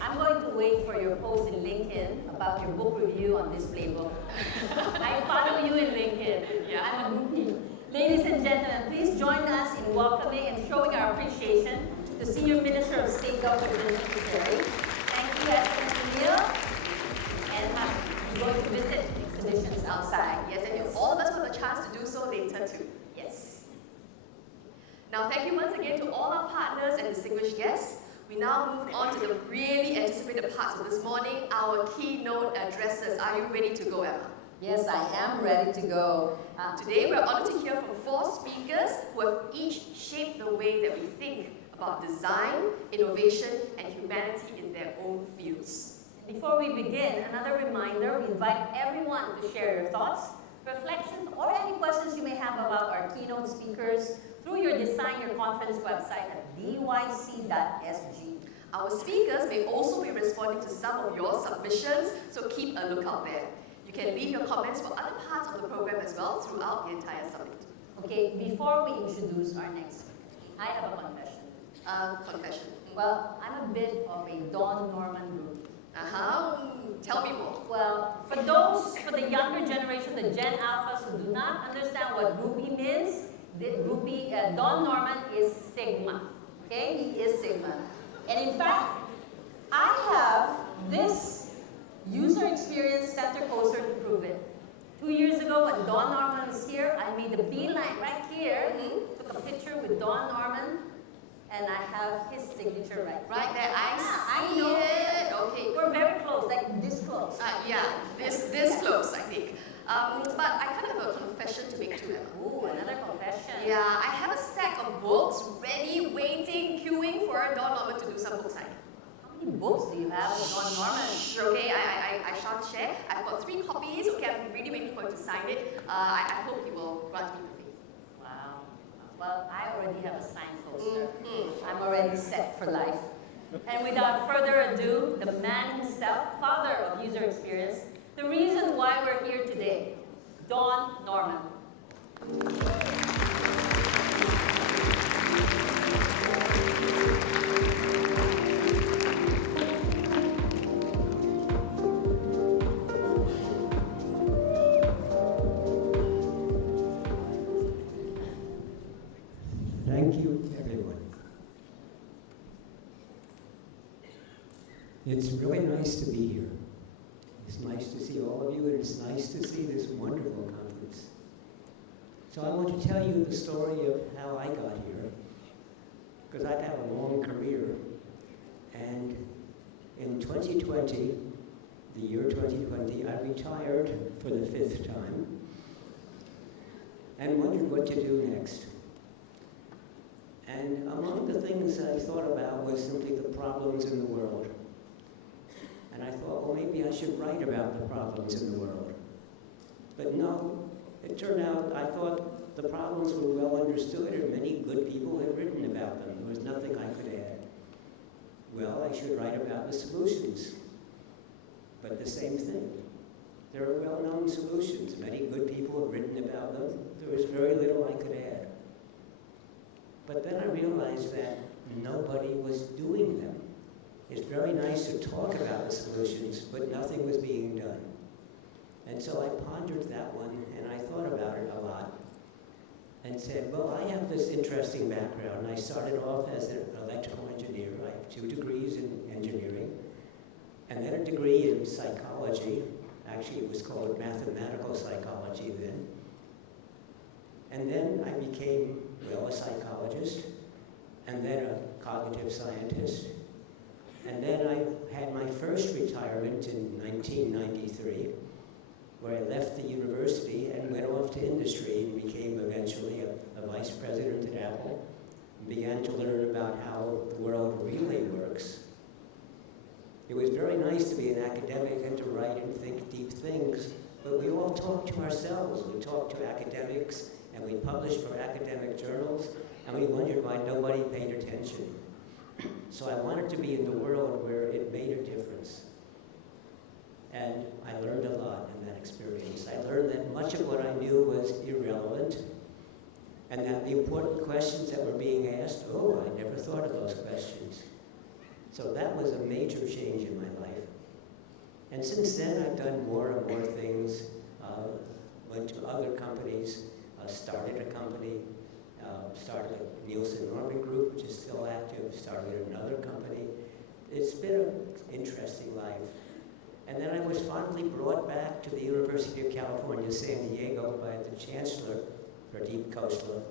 I'm going to wait for your post in LinkedIn about your book review on this playbook. I follow you in LinkedIn. Yeah. I'm a groupie. up for business to Sherry. Thank you, SMS Neil. And we're going to visit exhibitions outside. Yes, and all of us have a chance to do so later too. Yes. Now, thank you once again to all our partners and distinguished guests. We now move on to the really anticipated parts of this morning, our keynote addresses. Are you ready to go, Emma? Yes, I am ready to go. Today, we're honored to hear from 4 speakers who have each shaped the way that we think about design, innovation, and humanity in their own fields. Before we begin, another reminder, we invite everyone to share your thoughts, reflections, or any questions you may have about our keynote speakers through your Design Your Conference website at dyc.sg. Our speakers may also be responding to some of your submissions, so keep a lookout there. You can leave your comments for other parts of the program as well throughout the entire summit. Okay, before we introduce our next speaker, I have a confession. Confession. Well, I'm a bit of a Don Norman groupie. Tell me more. Well, for the younger generation, the Gen Alphas who do not understand what groupie means, Don Norman is Sigma. Okay, he is Sigma. And in fact, I have this user experience center poster to prove it. 2 years ago when Don Norman was here, I made a beeline right here, took a picture with Don Norman, and I have his signature right there. I I see know. it. Okay. We're very close, like this close. Yeah, this close, I think. But I kind of have a confession to make too, Emma. Ooh, another confession. Yeah, I have a stack of books ready, waiting, queuing for Don Norman to do some book signing. How many books do you have with Don Norman? Okay, I shan't share. I've got 3 copies. Okay, I'm really waiting for him to sign it. I hope he will grant me the thing. Wow. Well, I already have a signed poster. I'm already set for life. And without further ado, the man himself, father of user experience, the reason why we're here today, Don Norman. Thank you, everyone. It's really nice to be here. It's nice to see all of you, and it's nice to see this wonderful conference. So I want to tell you the story of how I got here, because I've had a long career, and in 2020, the year 2020, I retired for the 5th time, and wondered what to do next. And among the things that I thought about was simply the problems in the world. And I thought, well, maybe I should write about the problems in the world. But no, it turned out I thought the problems were well understood and many good people had written about them. There was nothing I could add. Well, I should write about the solutions. But the same thing. There are well-known solutions. Many good people have written about them. There was very little I could add. But then I realized that nobody was doing them. It's very nice to talk about the solutions, but nothing was being done. And so I pondered that one, and I thought about it a lot, and said, well, I have this interesting background. I started off as an electrical engineer. I have 2 degrees in engineering, and then a degree in psychology. Actually, it was called mathematical psychology then. And then I became, well, a psychologist, and then a cognitive scientist. And then I had my first retirement in 1993, where I left the university and went off to industry and became eventually a vice president at Apple, and began to learn about how the world really works. It was very nice to be an academic and to write and think deep things, but we all talked to ourselves. We talked to academics, and we published for academic journals, and we wondered why nobody paid attention. So I wanted to be in the world where it made a difference. And I learned a lot in that experience. I learned that much of what I knew was irrelevant, and that the important questions that were being asked, oh, I never thought of those questions. So that was a major change in my life. And since then, I've done more and more things, went to other companies, started a company, Started a Nielsen Norman Group, which is still active, started another company. It's been an interesting life. And then I was finally brought back to the University of California, San Diego, by the Chancellor, Pradeep Khosla,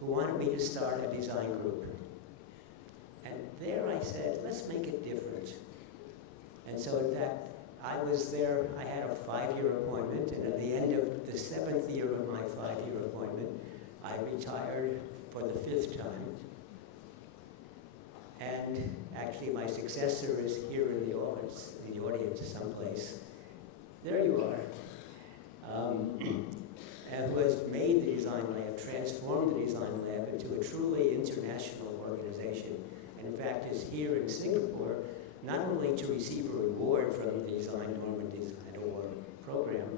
who wanted me to start a design group. And there I said, let's make it different. And so in fact, I was there, I had a 5-year appointment, and at the end of the 7th year of my 5-year appointment, I retired for the 5th time. And actually my successor is here in the audience someplace. There you are. And who has made the Design Lab, transformed the Design Lab into a truly international organization. And in fact is here in Singapore, not only to receive a reward from the Design Norman Design Award program,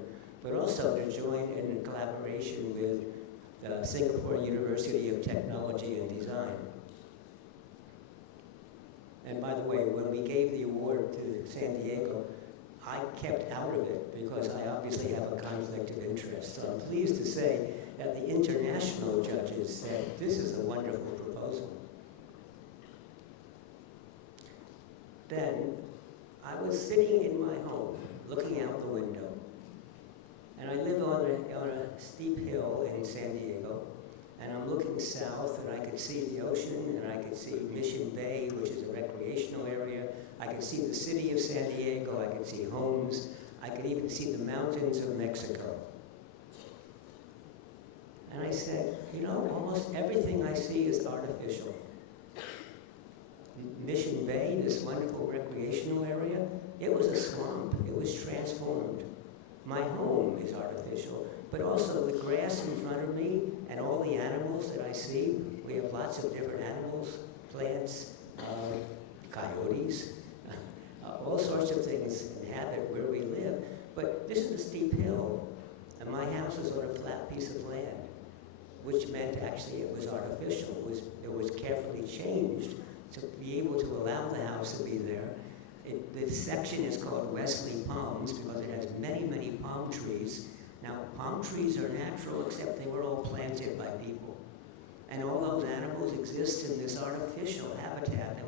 but also to join in collaboration with the Singapore University of Technology and Design. And by the way, when we gave the award to San Diego, I kept out of it because I obviously have a conflict of interest. So I'm pleased to say that the international judges said, this is a wonderful proposal. Then I was sitting in my home, looking out the window, and I live on a steep hill in San Diego, and I'm looking south, and I could see the ocean, and I could see Mission Bay, which is a recreational area. I could see the city of San Diego. I could see homes. I could even see the mountains of Mexico. And I said, you know, almost everything I see is artificial. Mission Bay, this wonderful recreational area, it was a swamp. It was transformed. My home is artificial, but also the grass in front of me and all the animals that I see. We have lots of different animals, plants, coyotes, all sorts of things inhabit where we live. But this is a steep hill, and my house is on a flat piece of land, which meant actually it was artificial. It was carefully changed to be able to allow the house to be there. This section is called Wesley Palms because it has many, many palm trees. Now, palm trees are natural, except they were all planted by people. And all those animals exist in this artificial habitat that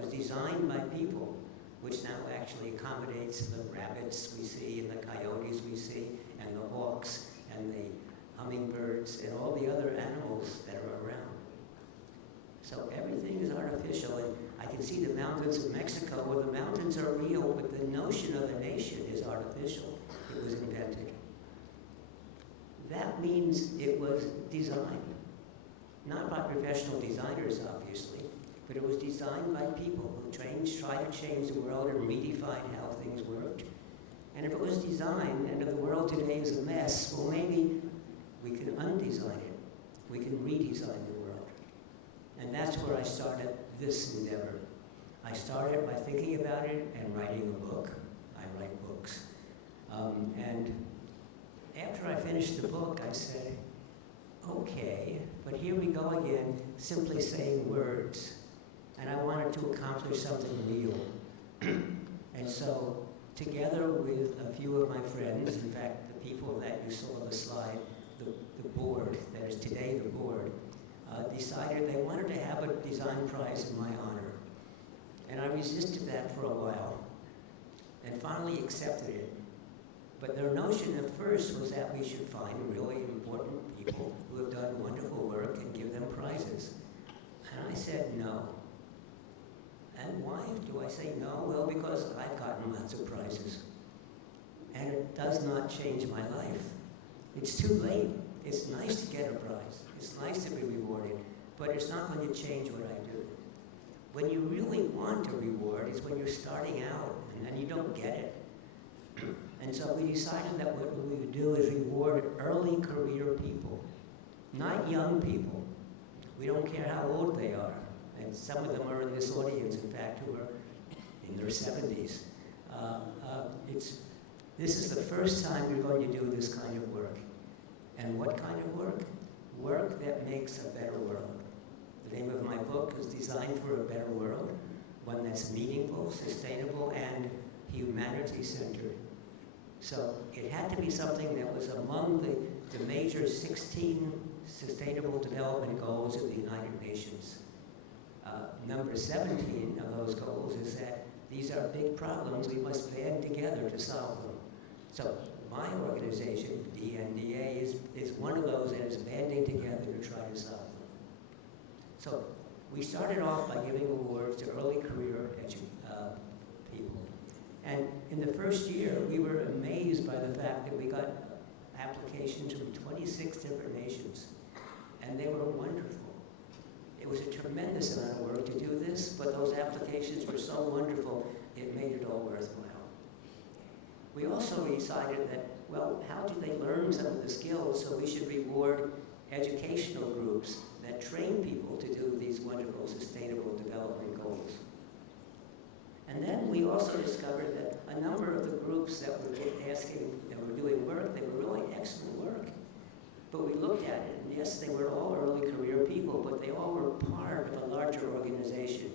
was designed by people, which now actually accommodates the rabbits we see, and the coyotes we see, and the hawks, and the hummingbirds, and all the other animals that are around. So everything is artificial, and I can see the mountains of Mexico, where the mountains are real, but the notion of a nation is artificial. It was invented. That means it was designed. Not by professional designers, obviously, but it was designed by people who tried to change the world and redefine how things worked. And if it was designed and if the world today is a mess, well, maybe we can undesign it. We can redesign the world. And that's where I started this endeavor. I started by thinking about it and writing a book. I write books. And after I finished the book, I said, okay, but here we go again, simply saying words. And I wanted to accomplish something real. And so, together with a few of my friends, in fact, the people that you saw on the slide, the board, that is today the board, decided they wanted to have a design prize in my honor. And I resisted that for a while, and finally accepted it. But their notion at first was that we should find really important people who have done wonderful work and give them prizes. And I said no. And why do I say no? Well, because I've gotten lots of prizes. And it does not change my life. It's too late. It's nice to get a prize. It's nice to be rewarded. But it's not going to change what I do. When you really want a reward, it's when you're starting out and then you don't get it. And so we decided that what we would do is reward early career people, not young people. We don't care how old they are. And some of them are in this audience, in fact, who are in their 70s. This is the first time we're going to do this kind of work. And what kind of work? Work that makes a better world. The name of my book is Designed for a Better World, one that's meaningful, sustainable, and humanity-centered. So it had to be something that was among the major 16 Sustainable Development Goals of the United Nations. Number 17 of those goals is that these are big problems, we must band together to solve them. So my organization, DNDA, is one of those that is banding together to try to solve them. So we started off by giving awards to early career people. And in the first year, we were amazed by the fact that we got applications from 26 different nations, and they were wonderful. It was a tremendous amount of work to do this, but those applications were so wonderful, it made it all worthwhile. We also decided that, well, how do they learn some of the skills? So we should reward educational groups that train people to do these wonderful sustainable development goals. And then we also discovered that a number of the groups that were doing work, they were really excellent work. But we looked at it, and yes, they were all early career people, but they all were part of a larger organization.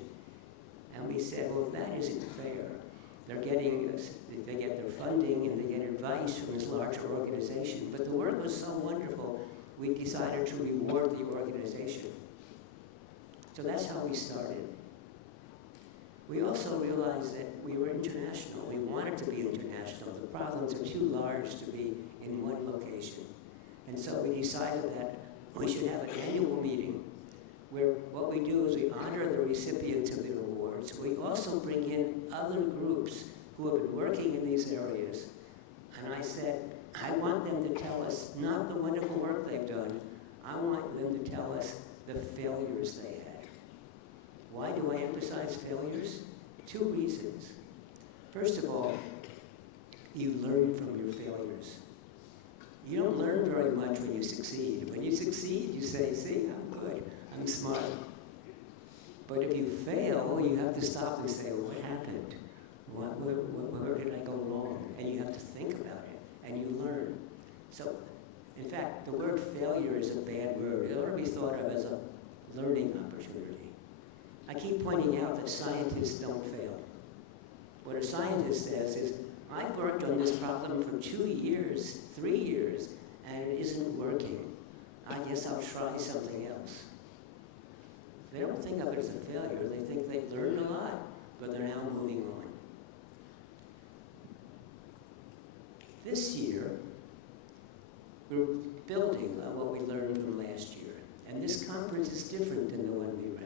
And we said, well, that isn't fair. They get their funding and they get advice from this larger organization. But the work was so wonderful, we decided to reward the organization. So that's how we started. We also realized that we were international. We wanted to be international. The problems are too large to be in one location. And so we decided that we should have an annual meeting where what we do is we honor the recipients of the awards. We also bring in other groups who have been working in these areas. And I said, I want them to tell us not the wonderful work they've done, I want them to tell us the failures they had. Why do I emphasize failures? 2 reasons. First of all, you learn from your failures. You don't learn very much when you succeed. When you succeed, you say, see, I'm good, I'm smart. But if you fail, you have to stop and say, well, what happened? Where did I go wrong? And you have to think about it, and you learn. So, in fact, the word failure is a bad word. It ought to be thought of as a learning opportunity. I keep pointing out that scientists don't fail. What a scientist says is, I've worked on this problem for 2 years, 3 years, and it isn't working. I guess I'll try something else. They don't think of it as a failure. They think they've learned a lot, but they're now moving on. This year, we're building on what we learned from last year. And this conference is different than the one we ran.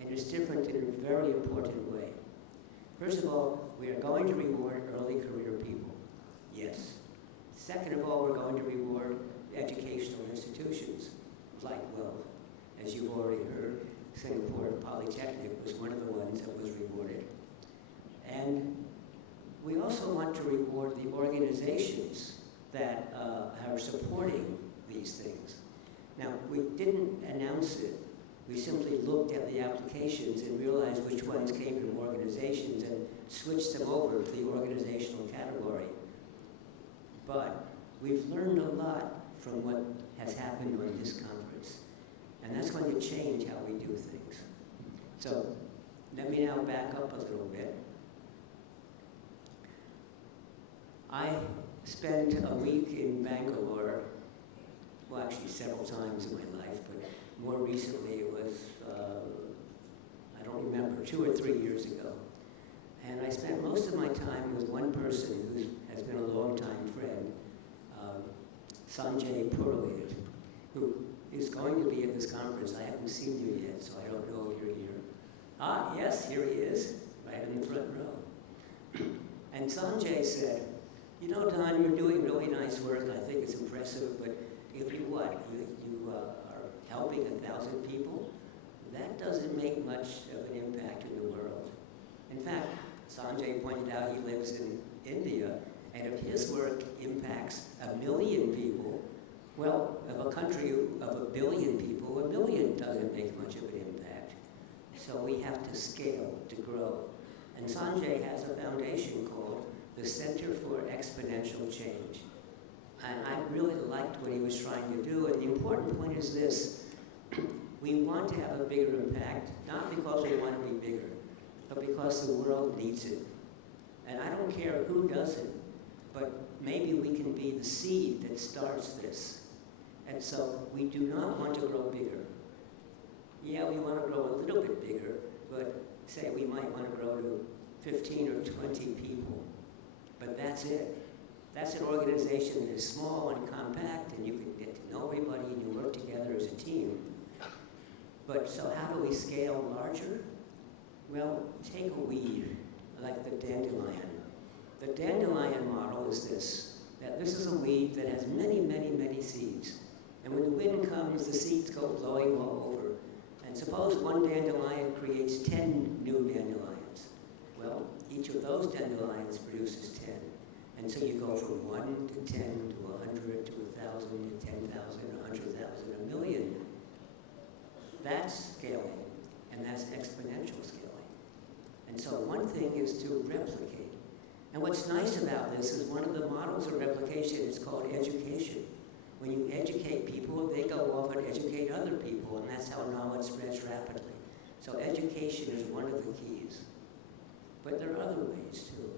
And it's different in a very important way. First of all, we are going to reward early career people. Yes. Second of all, we're going to reward educational institutions. Like, well, as you've already heard, Singapore Polytechnic was one of the ones that was rewarded. And we also want to reward the organizations that are supporting these things. Now, we didn't announce it. We simply looked at the applications and realized which ones came from organizations and switched them over to the organizational category. But we've learned a lot from what has happened on this conference. And that's going to change how we do things. So let me now back up a little bit. I spent a week in Bangalore, well, actually several times in my life, but more recently it was, I don't remember, 2 or 3 years ago. And I spent most of my time with one person who has been a long-time friend, Sanjay Purohit, who is going to be at this conference. I haven't seen you yet, so I don't know if you're here. Ah, yes, here he is, right in the front row. And Sanjay said, you know, Don, you're doing really nice work. I think it's impressive, but if you are helping 1,000 people, that doesn't make much of an impact in the world. In fact, Sanjay pointed out he lives in India, and if his work impacts 1 million people, well, of a country of 1 billion people, 1 million doesn't make much of an impact. So we have to scale to grow. And Sanjay has a foundation called the Center for Exponential Change. And I really liked what he was trying to do, and the important point is this. We want to have a bigger impact, not because we want to be bigger, but because the world needs it. And I don't care who does it, but maybe we can be the seed that starts this. And so we do not want to grow bigger. Yeah, we want to grow a little bit bigger, but say we might want to grow to 15 or 20 people. But that's it. That's an organization that is small and compact, and you can get to know everybody and you work together as a team. But so how do we scale larger? Well, take a weed like the dandelion. The dandelion model is this, that this is a weed that has many, many, many seeds. And when the wind comes, the seeds go blowing all over. And suppose one dandelion creates 10 new dandelions. Well, each of those dandelions produces 10. And so you go from 1 to 10 to 100 to 1,000 to 10,000, 100,000, 1,000,000. That's scaling, and that's exponential scaling. And so one thing is to replicate. And what's nice about this is one of the models of replication is called education. When you educate people, they go off and educate other people, and that's how knowledge spreads rapidly. So education is one of the keys. But there are other ways too.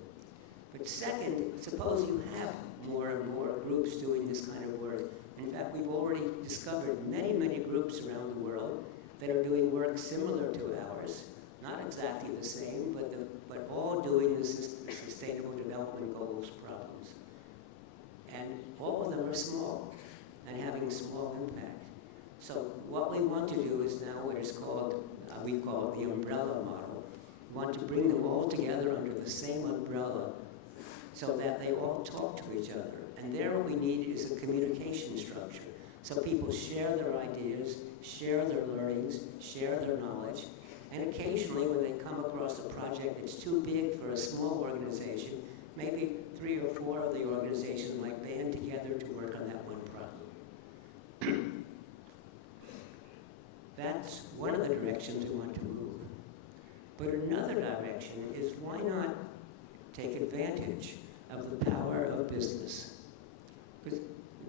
But second, suppose you have more and more groups doing this kind of work. In fact, we've already discovered many, many groups around the world that are doing work similar to ours, not exactly the same, but all doing the Sustainable Development Goals problems. And all of them are small and having a small impact. So what we want to do is now what is called, we call it the umbrella model. We want to bring them all together under the same umbrella so that they all talk to each other. And there what we need is a communication structure. So people share their ideas, share their learnings, share their knowledge, and occasionally when they come across a project that's too big for a small organization, maybe 3 or 4 of the organizations might band together to work on that one problem. That's one of the directions we want to move. But another direction is why not take advantage of the power of business? Because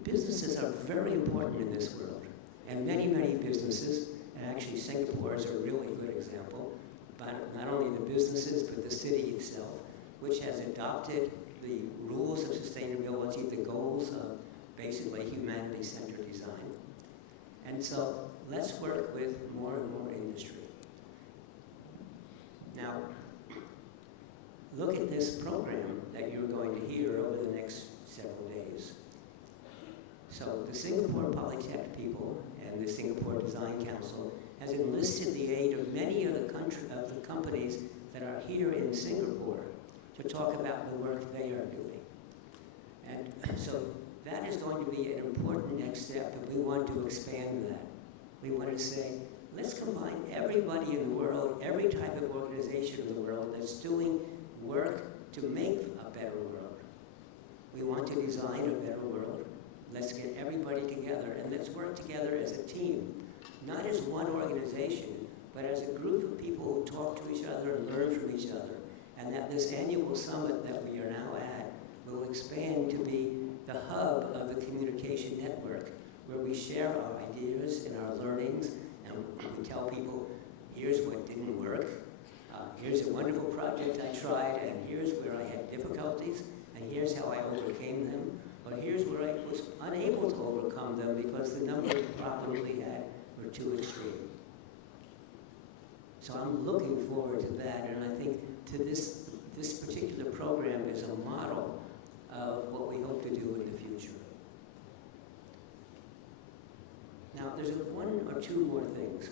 businesses are very important in this world. And many, many businesses, and actually Singapore is a really good example, but not only the businesses, but the city itself, which has adopted the rules of sustainability, the goals of basically humanity-centered design. And so let's work with more and more industry. Now, look at this program that you're going to hear over the next several days. So the Singapore Polytech people and the Singapore Design Council has enlisted the aid of many of the companies that are here in Singapore to talk about the work they are doing. And so that is going to be an important next step, and we want to expand that. We want to say, let's combine everybody in the world, every type of organization in the world that's doing work to make a better world. We want to design a better world. Let's get everybody together, and let's work together as a team, not as one organization, but as a group of people who talk to each other and learn from each other. And that this annual summit that we are now at will expand to be the hub of the communication network, where we share our ideas and our learnings, and we tell people, here's what didn't work, here's a wonderful project I tried, and here's where I had difficulties, and here's how I overcame them, or here's where I was unable to overcome them because the number of problems we had were too extreme. So I'm looking forward to that, and I think to this particular program is a model of what we hope to do in the future. Now, there's one or two more things,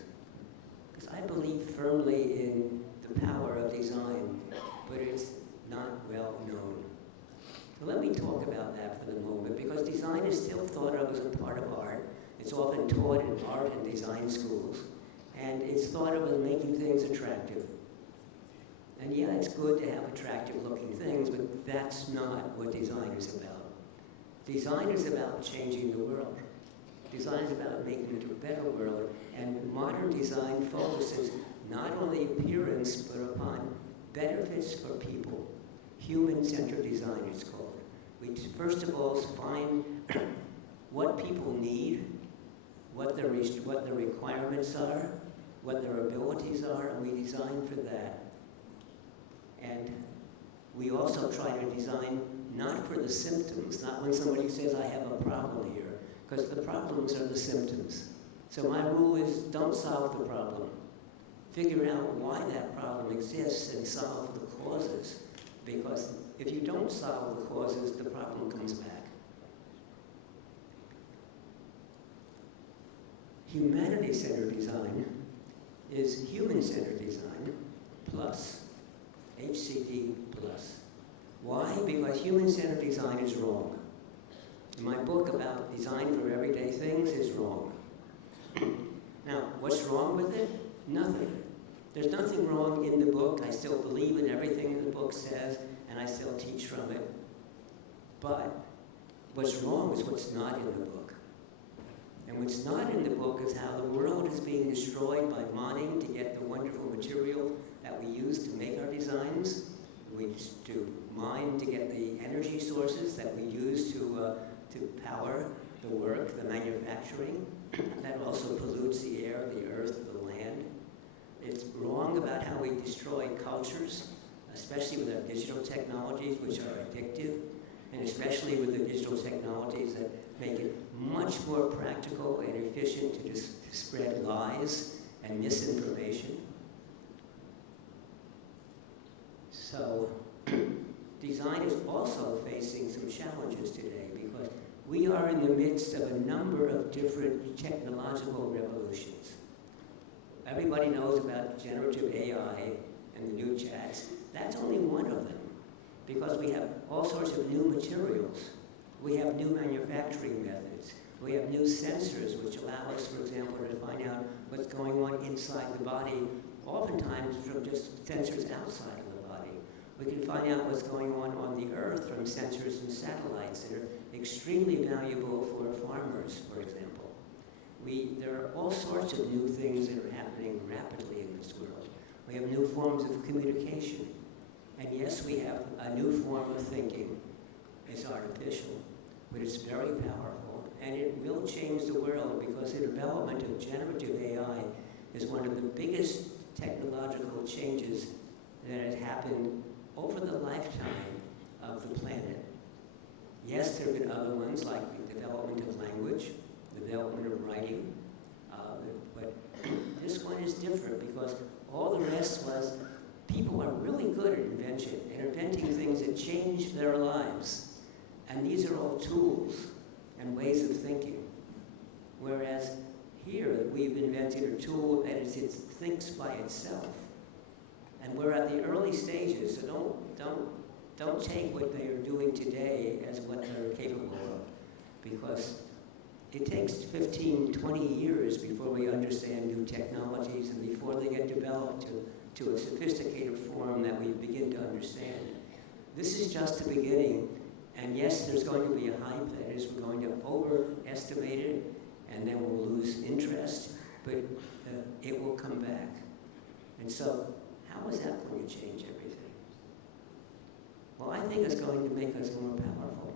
because I believe firmly in the power of design, but it's not well known. So let me talk about that for the moment, because design is still thought of as a part of art. It's often taught in art and design schools, and it's thought of as making things attractive. And yeah, it's good to have attractive looking things, but that's not what design is about. Design is about changing the world. Design is about making it a better world, and modern design focuses not on the appearance, but upon benefits for people. Human-centered design, it's called. We first of all find what people need, what their requirements are, what their abilities are, and we design for that. And we also try to design not for the symptoms, not when somebody says, I have a problem here, because the problems are the symptoms. So my rule is don't solve the problem. Figure out why that problem exists and solve the causes. Because if you don't solve the causes, the problem comes back. Humanity-centered design is human-centered design plus HCD plus. Why? Because human-centered design is wrong. And my book about design for everyday things is wrong. Now, what's wrong with it? Nothing. There's nothing wrong in the book. I still believe in everything the book says, and I still teach from it. But what's wrong is what's not in the book. And what's not in the book is how the world is being destroyed by mining to get the wonderful material that we use to make our designs. We to mine to get the energy sources that we use to power the work, the manufacturing. That also pollutes the air, the earth, the land. It's wrong about how we destroy cultures, especially with our digital technologies, which are addictive, and especially with the digital technologies that make it much more practical and efficient to just spread lies and misinformation. So, design is also facing some challenges today because we are in the midst of a number of different technological revolutions. Everybody knows about generative AI and the new chats. That's only one of them because we have all sorts of new materials. We have new manufacturing methods. We have new sensors which allow us, for example, to find out what's going on inside the body, oftentimes from just sensors outside of the body. We can find out what's going on the earth from sensors and satellites that are extremely valuable for farmers, for example. There are all sorts of new things that are happening rapidly in this world. We have new forms of communication. And yes, we have a new form of thinking. It's artificial, but it's very powerful. And it will change the world because the development of generative AI is one of the biggest technological changes that has happened over the lifetime of the planet. Yes, there have been other ones like the development of language, the development of writing, but this one is different because all the rest was people are really good at invention and inventing things that change their lives. And these are all tools and ways of thinking. Whereas here, we've invented a tool that it thinks by itself. And we're at the early stages, so don't take what they are doing today as what they're capable of. Because it takes 15, 20 years before we understand new technologies and before they get developed to a sophisticated form that we begin to understand. This is just the beginning. And yes, there's going to be a hype, that is, we're going to overestimate it, and then we'll lose interest, but it will come back. And so, how is that going to change everything? Well, I think it's going to make us more powerful,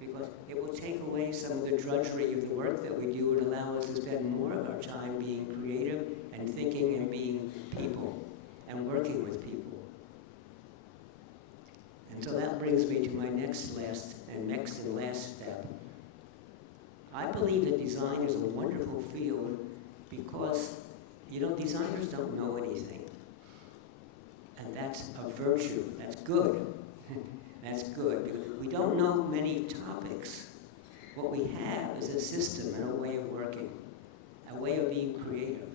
because it will take away some of the drudgery of the work that we do and allow us to spend more of our time being creative and thinking and being people and working with people. And so that brings me to my next and last step. I believe that design is a wonderful field because, designers don't know anything. And that's a virtue. That's good. That's good. Because we don't know many topics. What we have is a system and a way of working, a way of being creative.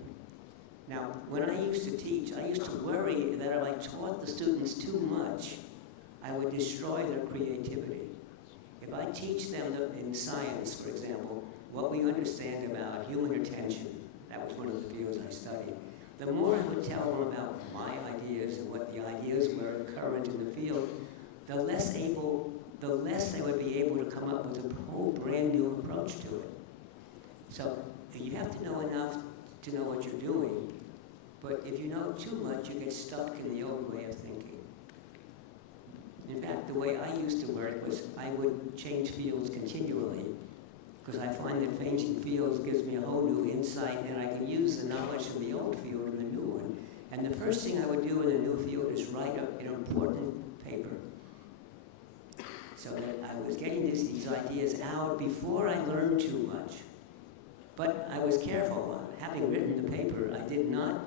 Now, when I used to teach, I used to worry that if I taught the students too much, I would destroy their creativity. If I teach them in science, for example, what we understand about human attention, that was one of the fields I studied, the more I would tell them about my ideas and what the ideas were current in the field, the less they would be able to come up with a whole brand new approach to it. So you have to know enough to know what you're doing, but if you know too much, you get stuck in the old way of thinking. In fact, the way I used to work was I would change fields continually because I find that changing fields gives me a whole new insight and I can use the knowledge from the old field in the new one. And the first thing I would do in the new field is write an important paper. so that I was getting these ideas out before I learned too much. But I was careful. Having written the paper, I did not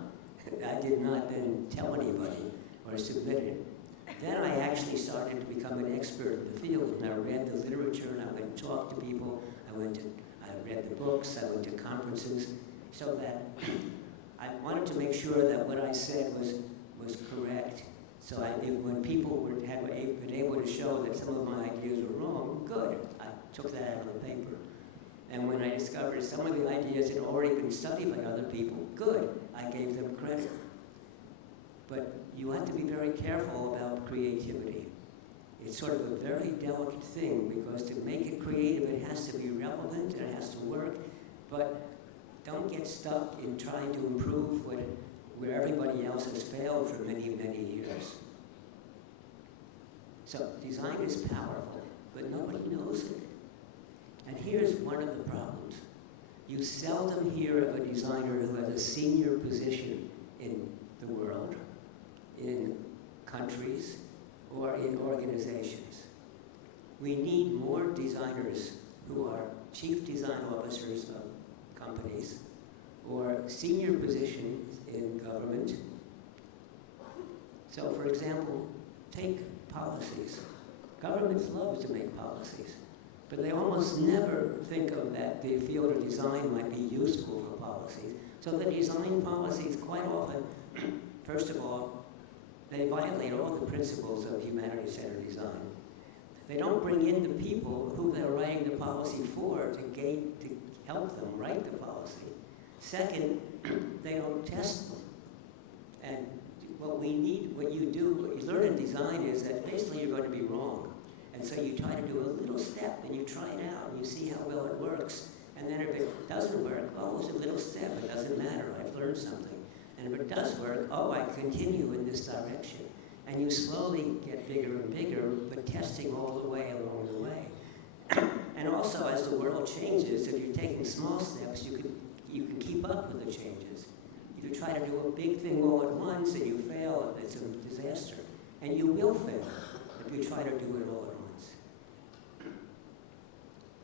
then tell anybody or submit it. Then I actually started to become an expert in the field, and I read the literature, and I went and talked to people. I read the books, I went to conferences, so that I wanted to make sure that what I said was correct. So when people had been able to show that some of my ideas were wrong, good. I took that out of the paper. And when I discovered some of the ideas had already been studied by other people, good. I gave them credit. But you have to be very careful about creativity. It's sort of a very delicate thing, because to make it creative, it has to be relevant and it has to work. But don't get stuck in trying to improve where everybody else has failed for many, many years. So design is powerful, but nobody knows it. And here's one of the problems. You seldom hear of a designer who has a senior position in the world, in countries, or in organizations. We need more designers who are chief design officers of companies, or senior positions in government. So, for example, take policies. Governments love to make policies, but they almost never think of that the field of design might be useful for policies. So the design policies quite often, first of all, they violate all the principles of humanity-centered design. They don't bring in the people who they're writing the policy for to help them write the policy. Second, they don't test them. And what you learn in design is that basically you're going to be wrong. And so you try to do a little step and you try it out and you see how well it works. And then if it doesn't work, oh, it's a little step, it doesn't matter, I've learned something. And if it does work, oh, I continue in this direction. And you slowly get bigger and bigger, but testing all the way along the way. And also, as the world changes, if you're taking small steps, you can keep up with the changes. You try to do a big thing all at once and you fail, it's a disaster. And you will fail if you try to do it all at once.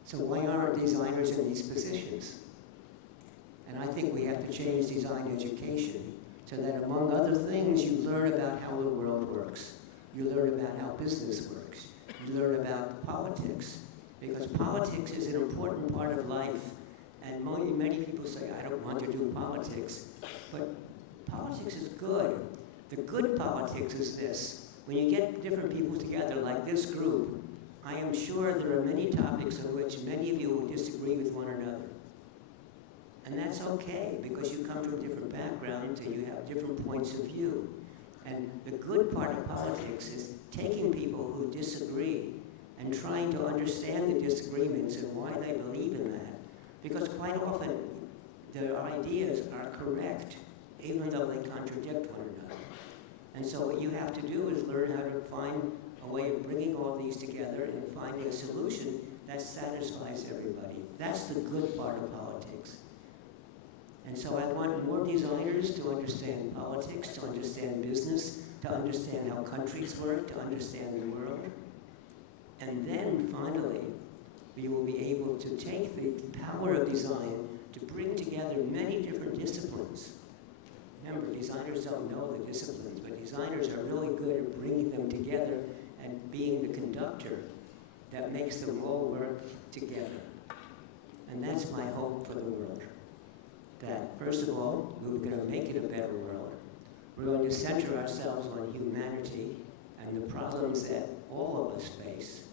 So why aren't designers in these positions? And I think we have to change design education so that, among other things, you learn about how the world works. You learn about how business works. You learn about politics, because politics is an important part of life. And many people say, I don't want to do politics. But politics is good. The good politics is this. When you get different people together, like this group, I am sure there are many topics on which many of you will disagree with one another. And that's okay, because you come from different backgrounds and you have different points of view. And the good part of politics is taking people who disagree and trying to understand the disagreements and why they believe in that. Because quite often, their ideas are correct, even though they contradict one another. And so what you have to do is learn how to find a way of bringing all these together and finding a solution that satisfies everybody. That's the good part of politics. And so I want more designers to understand politics, to understand business, to understand how countries work, to understand the world. And then finally, we will be able to take the power of design to bring together many different disciplines. Remember, designers don't know the disciplines, but designers are really good at bringing them together and being the conductor that makes them all work together. And that's my hope for the world. That, first of all, we're going to make it a better world. We're going to center ourselves on humanity and the problems that all of us face.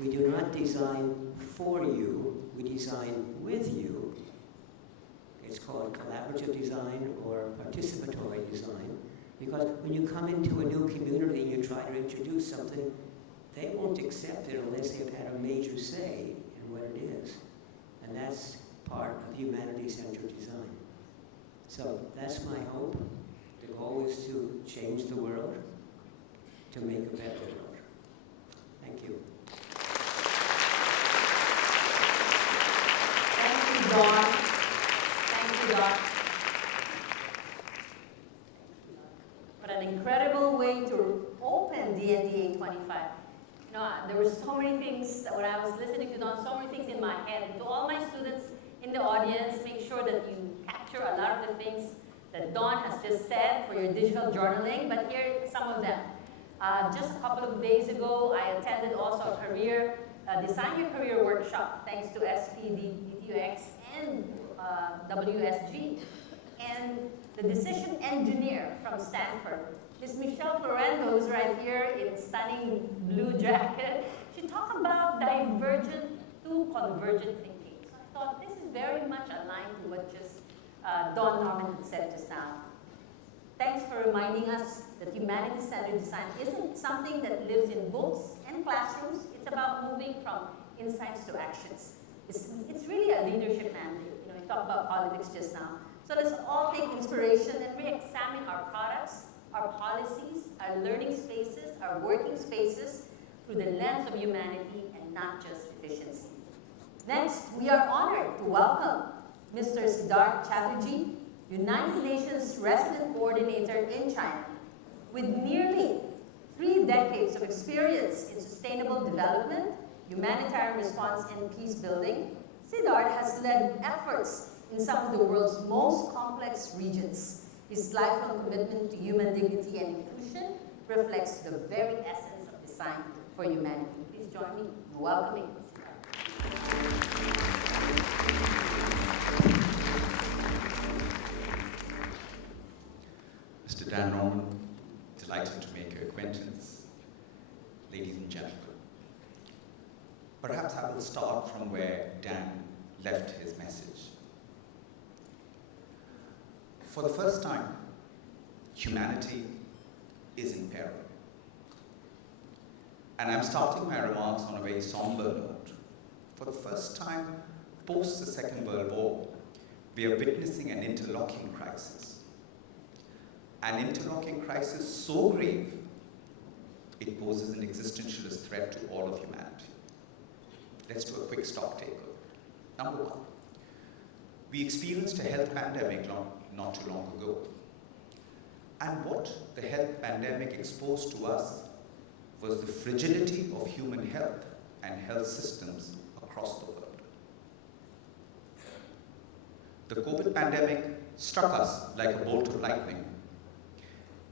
We do not design for you, we design with you. It's called collaborative design or participatory design, because when you come into a new community and you try to introduce something, they won't accept it unless they've had a major say in what it is. And that's part of humanity-centered design. So that's my hope. The goal is to change the world, to make a better world. Thank you. Thank you, Don. Thank you, Don. What an incredible way to open DNDA25. there were so many things that when I was listening to Don, so many things in my head. And to all my students in the audience, make sure that you capture a lot of the things that Don has just said for your digital journaling, but here are some of them. Just a couple of days ago, I attended also a career, Design Your Career workshop, thanks to SPDTUX and WSG. And the decision engineer from Stanford, Ms. Michelle Florendo, who's right here in stunning blue jacket. She talked about divergent to convergent thinking. So I thought this is very much aligned to what just Don Norman had said just now. Thanks for reminding us that humanity-centered design isn't something that lives in books and classrooms. It's about moving from insights to actions. It's really a leadership mandate. You know, we talked about politics just now. So let's all take inspiration and re-examine our products, our policies, our learning spaces, our working spaces through the lens of humanity and not just efficiency. Next, we are honored to welcome Mr. Siddharth Chatterjee, United Nations Resident Coordinator in China. With nearly 3 decades of experience in sustainable development, humanitarian response, and peace building, Siddharth has led efforts in some of the world's most complex regions. His lifelong commitment to human dignity and inclusion reflects the very essence of design for humanity. Please join me in welcoming Siddharth. Mr. Dan Norman, delighted to make your acquaintance. Ladies and gentlemen, perhaps I will start from where Dan left his message. For the first time, humanity is in peril. And I'm starting my remarks on a very somber note. For the first time, post the Second World War, we are witnessing an interlocking crisis. An interlocking crisis so grave, it poses an existentialist threat to all of humanity. Let's do a quick stock takeover. Number one, we experienced a health pandemic not too long ago. And what the health pandemic exposed to us was the fragility of human health and health systems across the world. The COVID pandemic struck us like a bolt of lightning.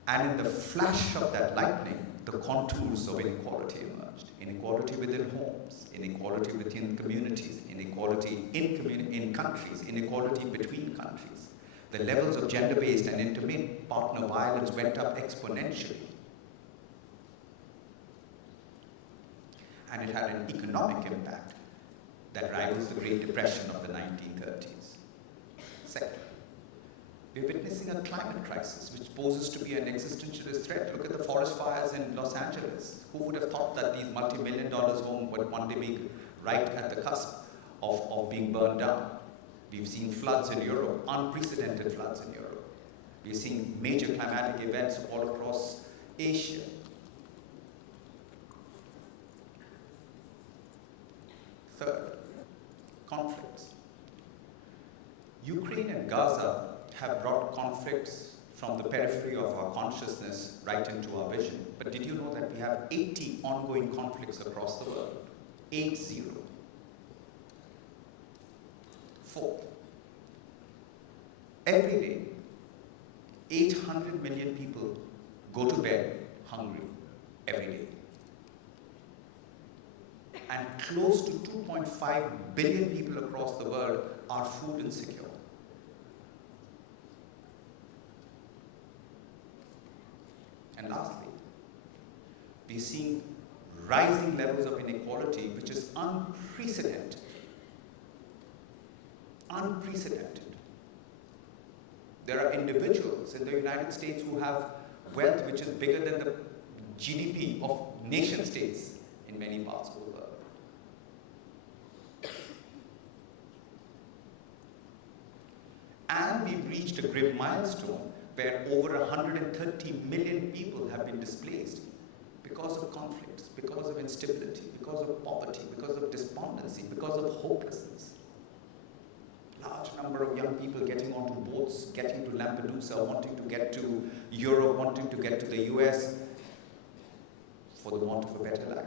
And in the flash of that lightning, the contours of inequality emerged. Inequality within homes, inequality within communities, inequality in countries, inequality between countries. The levels of gender-based and intimate partner violence went up exponentially. And it had an economic impact that rivals the Great Depression of the 1930s. Second, we're witnessing a climate crisis which poses to be an existentialist threat. Look at the forest fires in Los Angeles. Who would have thought that these multi-million-dollar homes would one day be right at the cusp of being burned down? We've seen floods in Europe, unprecedented floods in Europe. We're seeing major climatic events all across Asia. Third, conflicts. Ukraine and Gaza have brought conflicts from the periphery of our consciousness right into our vision. But did you know that we have 80 ongoing conflicts across the world? 80. Fourth, every day, 800 million people go to bed hungry every day. And close to 2.5 billion people across the world are food insecure. And lastly, we're seeing rising levels of inequality, which is unprecedented. Unprecedented. There are individuals in the United States who have wealth which is bigger than the GDP of nation states in many parts of the world. And we've reached a grim milestone where over 130 million people have been displaced because of conflicts, because of instability, because of poverty, because of despondency, because of hopelessness. Large number of young people getting onto boats, getting to Lampedusa, wanting to get to Europe, wanting to get to the US for the want of a better life.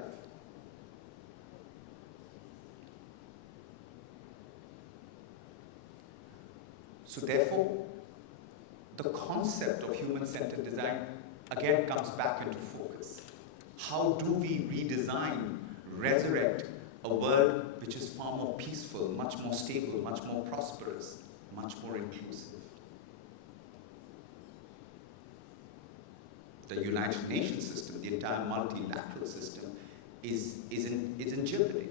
So therefore, the concept of human-centered design again comes back into focus. How do we redesign, resurrect a world which is far more peaceful, much more stable, much more prosperous, much more inclusive? The United Nations system, the entire multilateral system, is in jeopardy.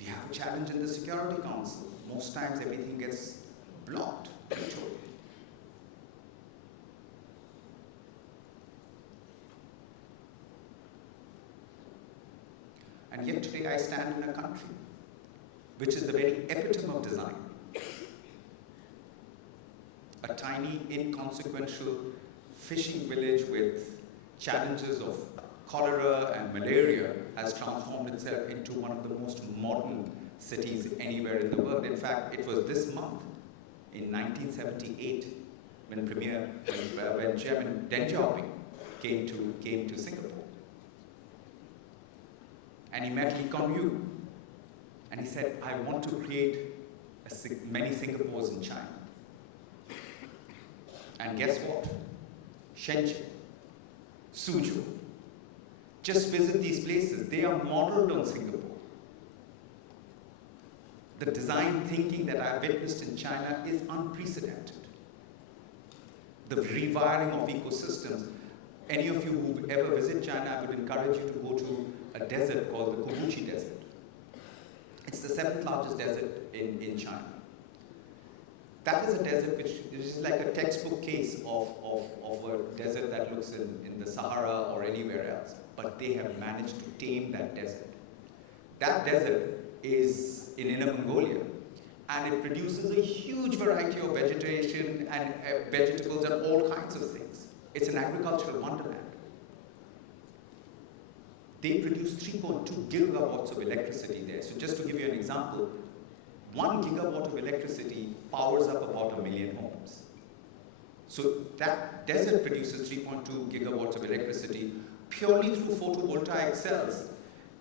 We have a challenge in the Security Council. Most times everything gets blocked, vetoed. And yet today I stand in a country which is the very epitome of design. A tiny, inconsequential fishing village with challenges of cholera and malaria has transformed itself into one of the most modern cities anywhere in the world. In fact, it was this month, in 1978, when Chairman Deng Xiaoping came to Singapore. And he met Lee Kuan Yew. And he said, I want to create many Singapores in China. And guess what? Shenzhen, Suzhou. Just visit these places. They are modeled on Singapore. The design thinking that I've witnessed in China is unprecedented. The rewiring of ecosystems. Any of you who ever visit China, I would encourage you to go to a desert called the Kangxi Desert. It's the 7th largest desert in China. That is a desert which is like a textbook case of a desert that looks in the Sahara or anywhere else. But they have managed to tame that desert. That desert is in Inner Mongolia, and it produces a huge variety of vegetation and vegetables and all kinds of things. It's an agricultural wonderland. They produce 3.2 gigawatts of electricity there. So just to give you an example, 1 gigawatt of electricity powers up about 1 million homes. So that desert produces 3.2 gigawatts of electricity purely through photovoltaic cells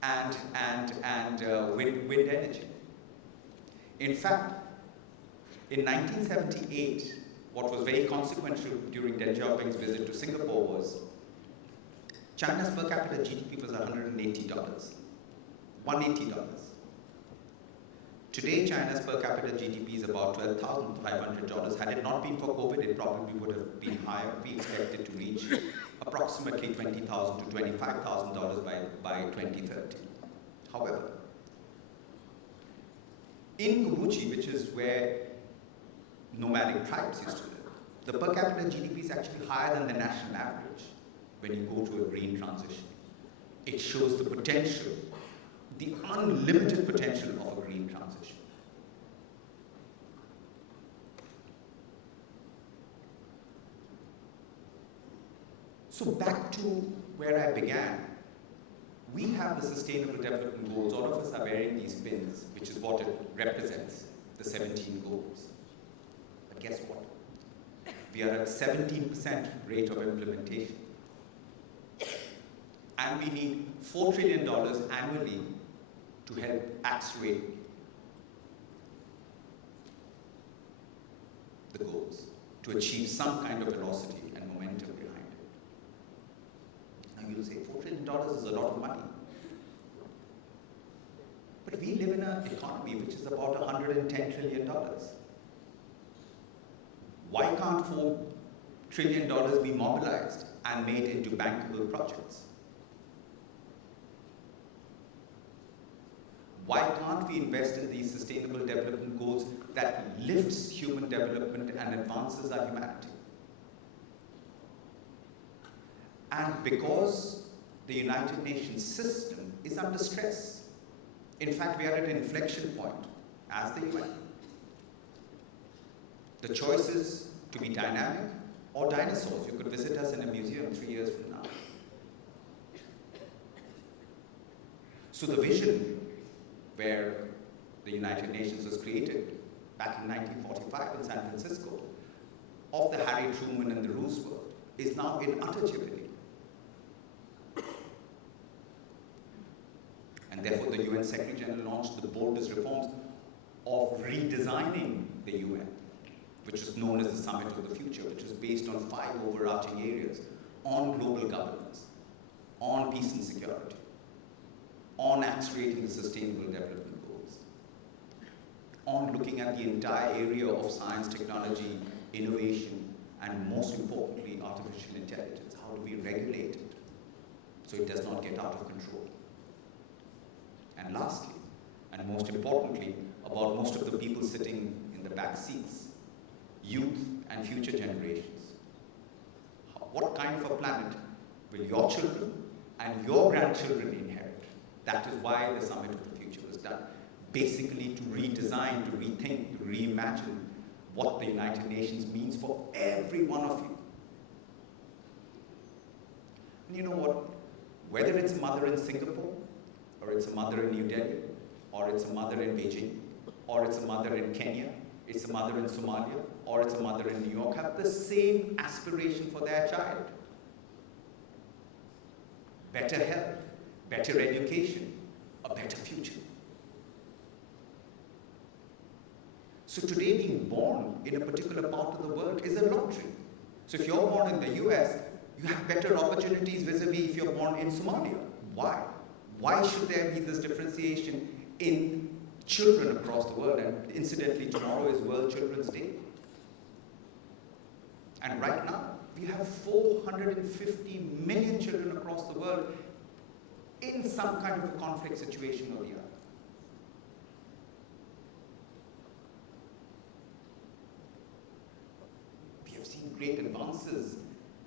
and wind energy. In fact, in 1978, what was very consequential during Deng Xiaoping's visit to Singapore was China's per capita GDP was $180. $180. Today, China's per capita GDP is about $12,500. Had it not been for COVID, it probably would have been higher. We expect it to reach approximately $20,000 to $25,000 by 2030. However, in Kangxi, which is where nomadic tribes used to live, the per capita GDP is actually higher than the national average when you go to a green transition. It shows the potential, the unlimited potential of a green transition. So back to where I began, we have the Sustainable Development Goals. All of us are wearing these pins, which is what it represents, the 17 goals. But guess what? We are at 17% rate of implementation. And we need $4 trillion annually to help accelerate the goals, to achieve some kind of velocity and momentum behind it. Now you'll say, $4 trillion is a lot of money. But we live in an economy which is about $110 trillion. Why can't $4 trillion be mobilized and made into bankable projects? Why can't we invest in these sustainable development goals that lifts human development and advances our humanity? And because the United Nations system is under stress. In fact, we are at an inflection point as the UN. The choice is to be dynamic or dinosaurs. You could visit us in a museum 3 years from now. So the vision where the United Nations was created back in 1945 in San Francisco of the Harry Truman and the Roosevelt is now in utter jeopardy. And therefore the UN Secretary General launched the boldest reforms of redesigning the UN, which was known as the Summit of the Future, which was based on 5 overarching areas: on global governance, on peace and security, on accelerating the Sustainable Development Goals, on looking at the entire area of science, technology, innovation, and most importantly, artificial intelligence. How do we regulate it so it does not get out of control? And lastly, and most importantly, about most of the people sitting in the back seats, youth and future generations. What kind of a planet will your children and your grandchildren inherit? That is why the Summit of the Future was done. Basically to redesign, to rethink, to reimagine what the United Nations means for every one of you. And you know what? Whether it's a mother in Singapore, or it's a mother in New Delhi, or it's a mother in Beijing, or it's a mother in Kenya, it's a mother in Somalia, or it's a mother in New York, have the same aspiration for their child. Better health, better education, a better future. So today, being born in a particular part of the world is a lottery. So if you're born in the US, you have better opportunities vis-a-vis if you're born in Somalia. Why? Why should there be this differentiation in children across the world? And incidentally, tomorrow is World Children's Day. And right now, we have 450 million children across the world in some kind of a conflict situation or the other. We have seen great advances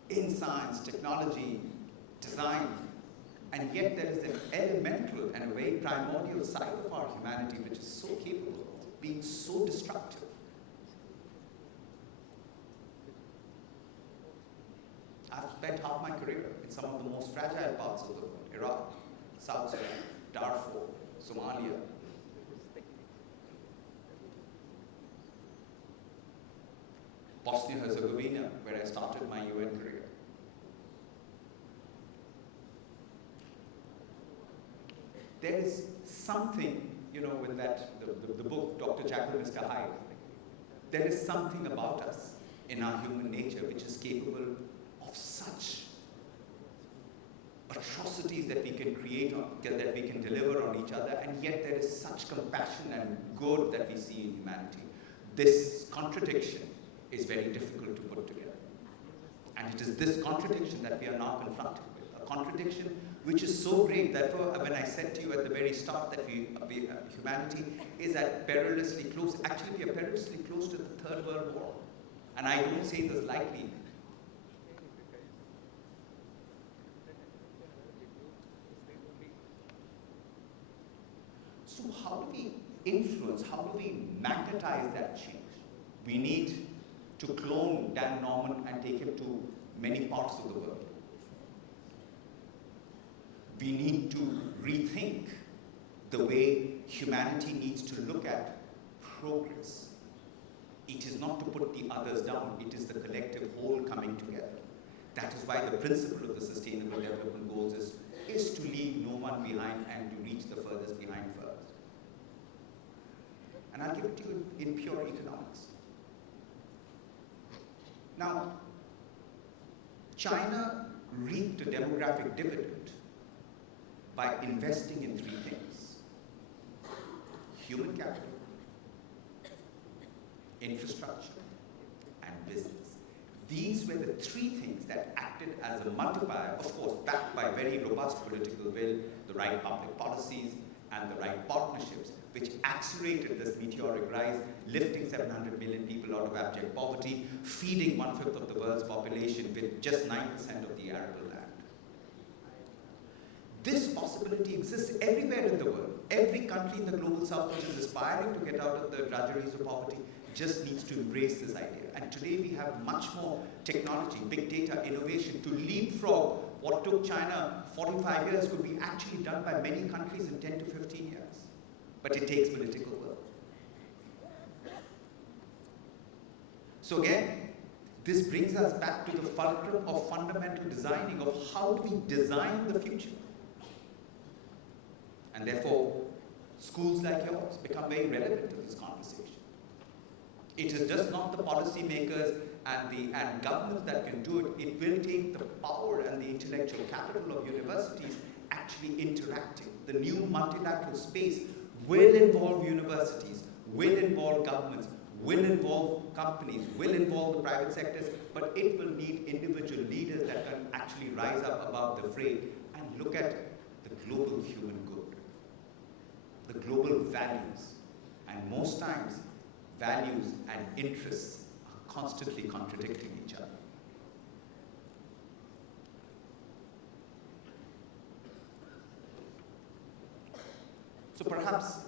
in science, technology, design, and yet there is an elemental and a very primordial side of our humanity which is so capable of being so destructive. I've spent half my career in some of the most fragile parts of the world: Iraq, South Sudan, Darfur, Somalia. Bosnia-Herzegovina, where I started my UN career. There is something, with that, the book, Dr. Jekyll and Mr. Hyde, there is something about us in our human nature which is capable of such atrocities that we can create, that we can deliver on each other, and yet there is such compassion and good that we see in humanity. This contradiction is very difficult to put together. And it is this contradiction that we are now confronted with, a contradiction which is so great that when I said to you at the very start that humanity is at perilously close, actually we are perilously close to the Third World War. And I don't say this lightly. So how do we influence, how do we magnetize that change? We need to clone Dan Norman and take him to many parts of the world. We need to rethink the way humanity needs to look at progress. It is not to put the others down, it is the collective whole coming together. That is why the principle of the Sustainable Development Goals is to leave no one behind and to reach the furthest behind first. And I'll give it to you in pure economics. Now, China reaped a demographic dividend by investing in 3 things: human capital, infrastructure, and business. These were the 3 things that acted as a multiplier, of course, backed by very robust political will, the right public policies, and the right partnerships, which accelerated this meteoric rise, lifting 700 million people out of abject poverty, feeding 1/5 of the world's population with just 9% of the arable land. This possibility exists everywhere in the world. Every country in the global south which is aspiring to get out of the drudgeries of poverty just needs to embrace this idea. And today we have much more technology, big data, innovation to leapfrog what took China 45 years could be actually done by many countries in 10 to 15 years. But it takes political will. So again, this brings us back to the fulcrum of fundamental designing of how do we design the future. And therefore, schools like yours become very relevant to this conversation. It is just not the policymakers and governments that can do it. It will take the power and the intellectual capital of universities actually interacting. The new multilateral space will involve universities, will involve governments, will involve companies, will involve the private sectors, but it will need individual leaders that can actually rise up above the fray and look at the global human good, the global values. And most times, values and interests are constantly contradicting each other. So perhaps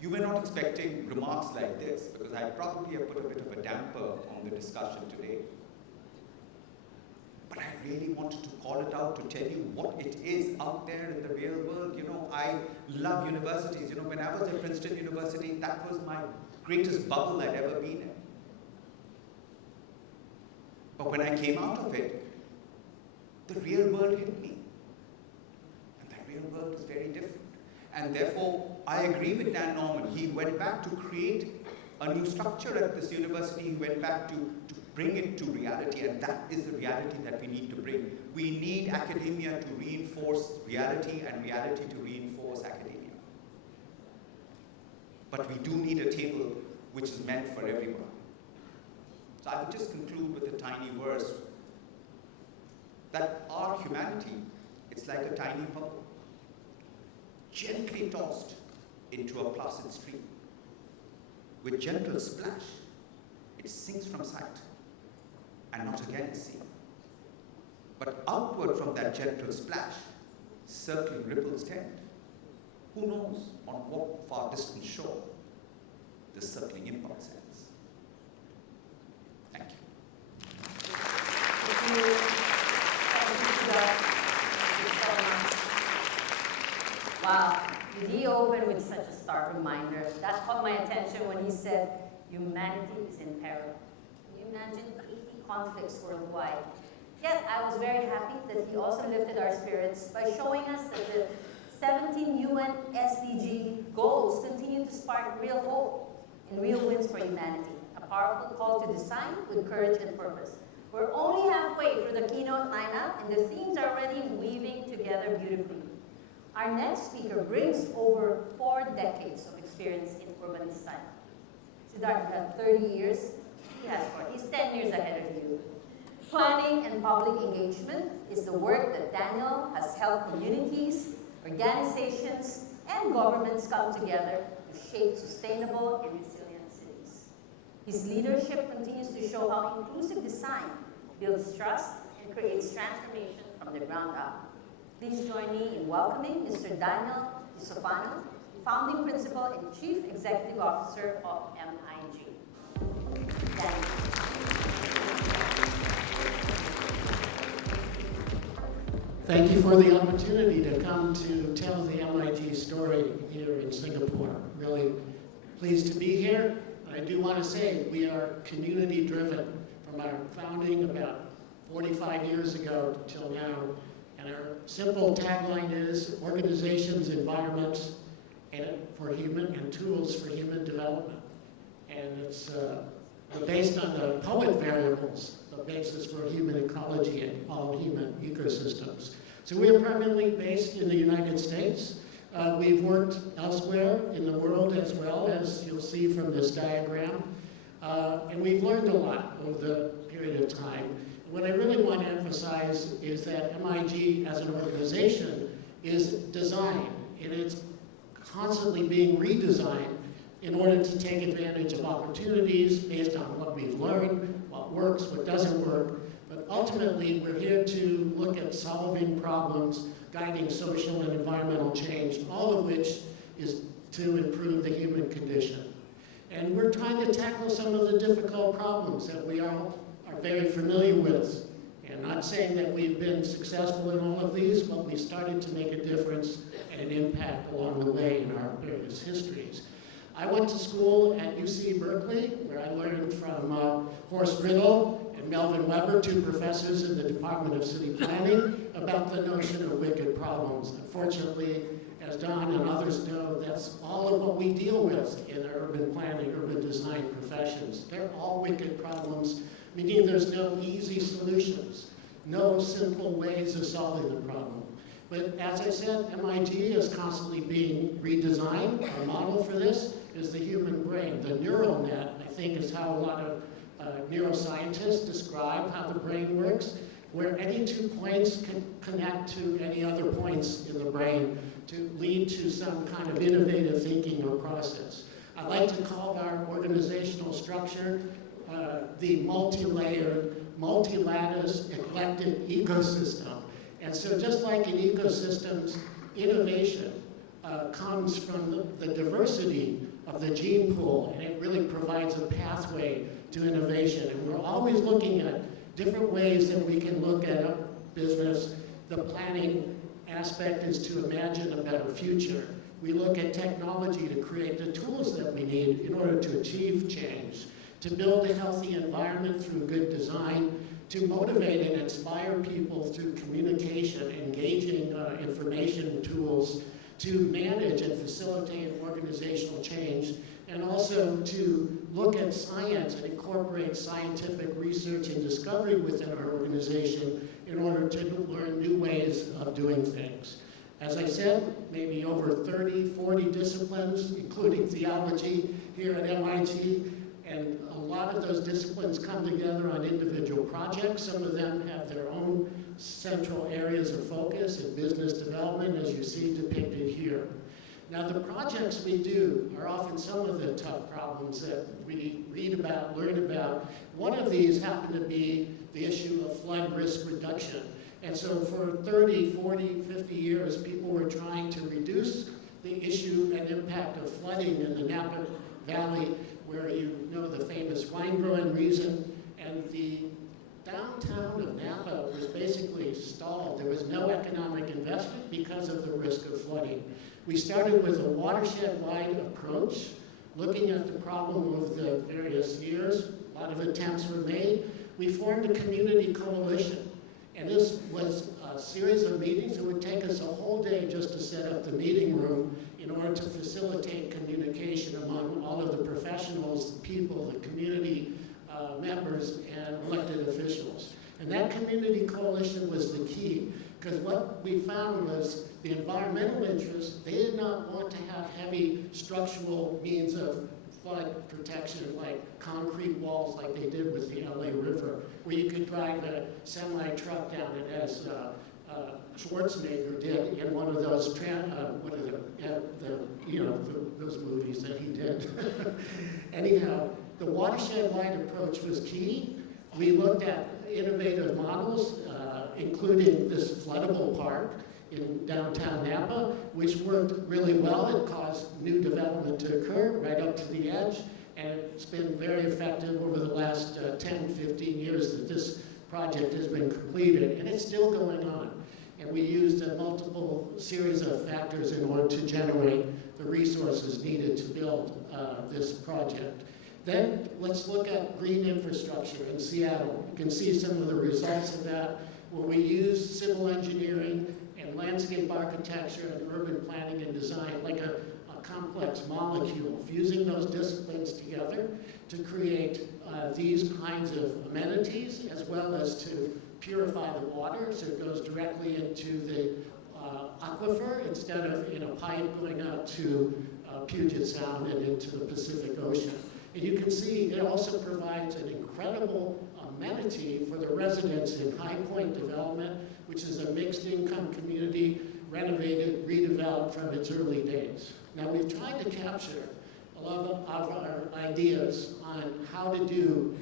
you were not expecting remarks like this, because I probably have put a bit of a damper on the discussion today. But I really wanted to call it out to tell you what it is out there in the real world. You know, I love universities. You know, when I was at Princeton University, that was my greatest bubble I'd ever been in. But when I came out of it, the real world hit me. And that real world was very different. And therefore, I agree with Dan Norman. He went back to create a new structure at this university. He went back to bring it to reality, and that is the reality that we need to bring. We need academia to reinforce reality and reality to reinforce academia. But we do need a table which is meant for everyone. So I would just conclude with a tiny verse that our humanity, it's like a tiny bubble, gently tossed into a placid stream. With gentle splash, it sinks from sight and not again seen. But outward from that gentle splash, circling ripples tend. Who knows on what far distant shore the circling impulse ends. Thank you. Thank you. Wow, did he open with such a stark reminder? That caught my attention when he said, humanity is in peril. Can you imagine 80 conflicts worldwide? Yet I was very happy that he also lifted our spirits by showing us that the 17 UN SDG goals continue to spark real hope and real wins for humanity. A powerful call to design with courage and purpose. We're only halfway through the keynote lineup, and the themes are already weaving together beautifully. Our next speaker brings over 4 decades of experience in urban design. Siddharth, you have 30 years. He has 4. He's 10 years ahead of you. Planning and public engagement is the work that Daniel has helped communities, organizations, and governments come together to shape sustainable and resilient cities. His leadership continues to show how inclusive design builds trust and creates transformation from the ground up. Please join me in welcoming Mr. Daniel Isofano, Founding Principal and Chief Executive Officer of MIG. Daniel. Thank you for the opportunity to come to tell the MIG story here in Singapore. Really pleased to be here. I do want to say we are community driven from our founding about 45 years ago till now. And our simple tagline is organizations, environments, and for human and tools for human development. And it's based on the poet variables, the basis for human ecology and all human ecosystems. So we are primarily based in the United States. We've worked elsewhere in the world as well, as you'll see from this diagram. And we've learned a lot over the period of time. What I really want to emphasize is that MIG as an organization is design, and it's constantly being redesigned in order to take advantage of opportunities based on what we've learned, what works, what doesn't work. But ultimately, we're here to look at solving problems, guiding social and environmental change, all of which is to improve the human condition. And we're trying to tackle some of the difficult problems that we all are very familiar with. And not saying that we've been successful in all of these, but we started to make a difference and an impact along the way in our various histories. I went to school at UC Berkeley, where I learned from Horst Riddle and Melvin Weber, 2 professors in the Department of City Planning, about the notion of wicked problems. Unfortunately, as Don and others know, that's all of what we deal with in urban planning, urban design professions. They're all wicked problems, meaning there's no easy solutions, no simple ways of solving the problem. But as I said, MIT is constantly being redesigned. Our model for this is the human brain. The neural net, I think, is how a lot of neuroscientists describe how the brain works, where any 2 points can connect to any other points in the brain to lead to some kind of innovative thinking or process. I like to call our organizational structure the multi-layered, multi-lattice, eclectic ecosystem. And so just like in ecosystems, innovation comes from the diversity of the gene pool, and it really provides a pathway to innovation. And we're always looking at different ways that we can look at a business. The planning aspect is to imagine a better future. We look at technology to create the tools that we need in order to achieve change, to build a healthy environment through good design, to motivate and inspire people through communication, engaging information tools, to manage and facilitate organizational change, and also to look at science and incorporate scientific research and discovery within our organization in order to learn new ways of doing things. As I said, maybe over 30, 40 disciplines, including theology here at MIT, and a lot of those disciplines come together on individual projects. Some of them have their own central areas of focus in business development, as you see depicted here. Now, the projects we do are often some of the tough problems that we read about, learn about. One of these happened to be the issue of flood risk reduction. And so for 30, 40, 50 years, people were trying to reduce the issue and impact of flooding in the Napa Valley, where you know the famous wine growing region, and the downtown of Napa was basically stalled. There was no economic investment because of the risk of flooding. We started with a watershed-wide approach, looking at the problem of the various years. A lot of attempts were made. We formed a community coalition, and this was a series of meetings. It would take us a whole day just to set up the meeting room in order to facilitate communication among all of the professionals, the people, the community members, and elected officials. And that community coalition was the key, because what we found was the environmental interests, they did not want to have heavy structural means of flood protection, like concrete walls like they did with the LA River, where you could drive a semi-truck down it as Schwarzenegger did in one of those, those movies that he did. Anyhow, the watershed-wide approach was key. We looked at innovative models, including this floodable park in downtown Napa, which worked really well. It caused new development to occur right up to the edge, and it's been very effective over the last 10, 15 years that this project has been completed, and it's still going on. And we used a multiple series of factors in order to generate the resources needed to build this project. Then let's look at green infrastructure in Seattle. You can see some of the results of that, where we use civil engineering and landscape architecture and urban planning and design like a complex molecule, fusing those disciplines together to create these kinds of amenities, as well as to purify the water so it goes directly into the aquifer instead of in a pipe going out to Puget Sound and into the Pacific Ocean. And you can see it also provides an incredible amenity for the residents in High Point Development, which is a mixed-income community renovated, redeveloped from its early days. Now, we've tried to capture a lot of our ideas on how to do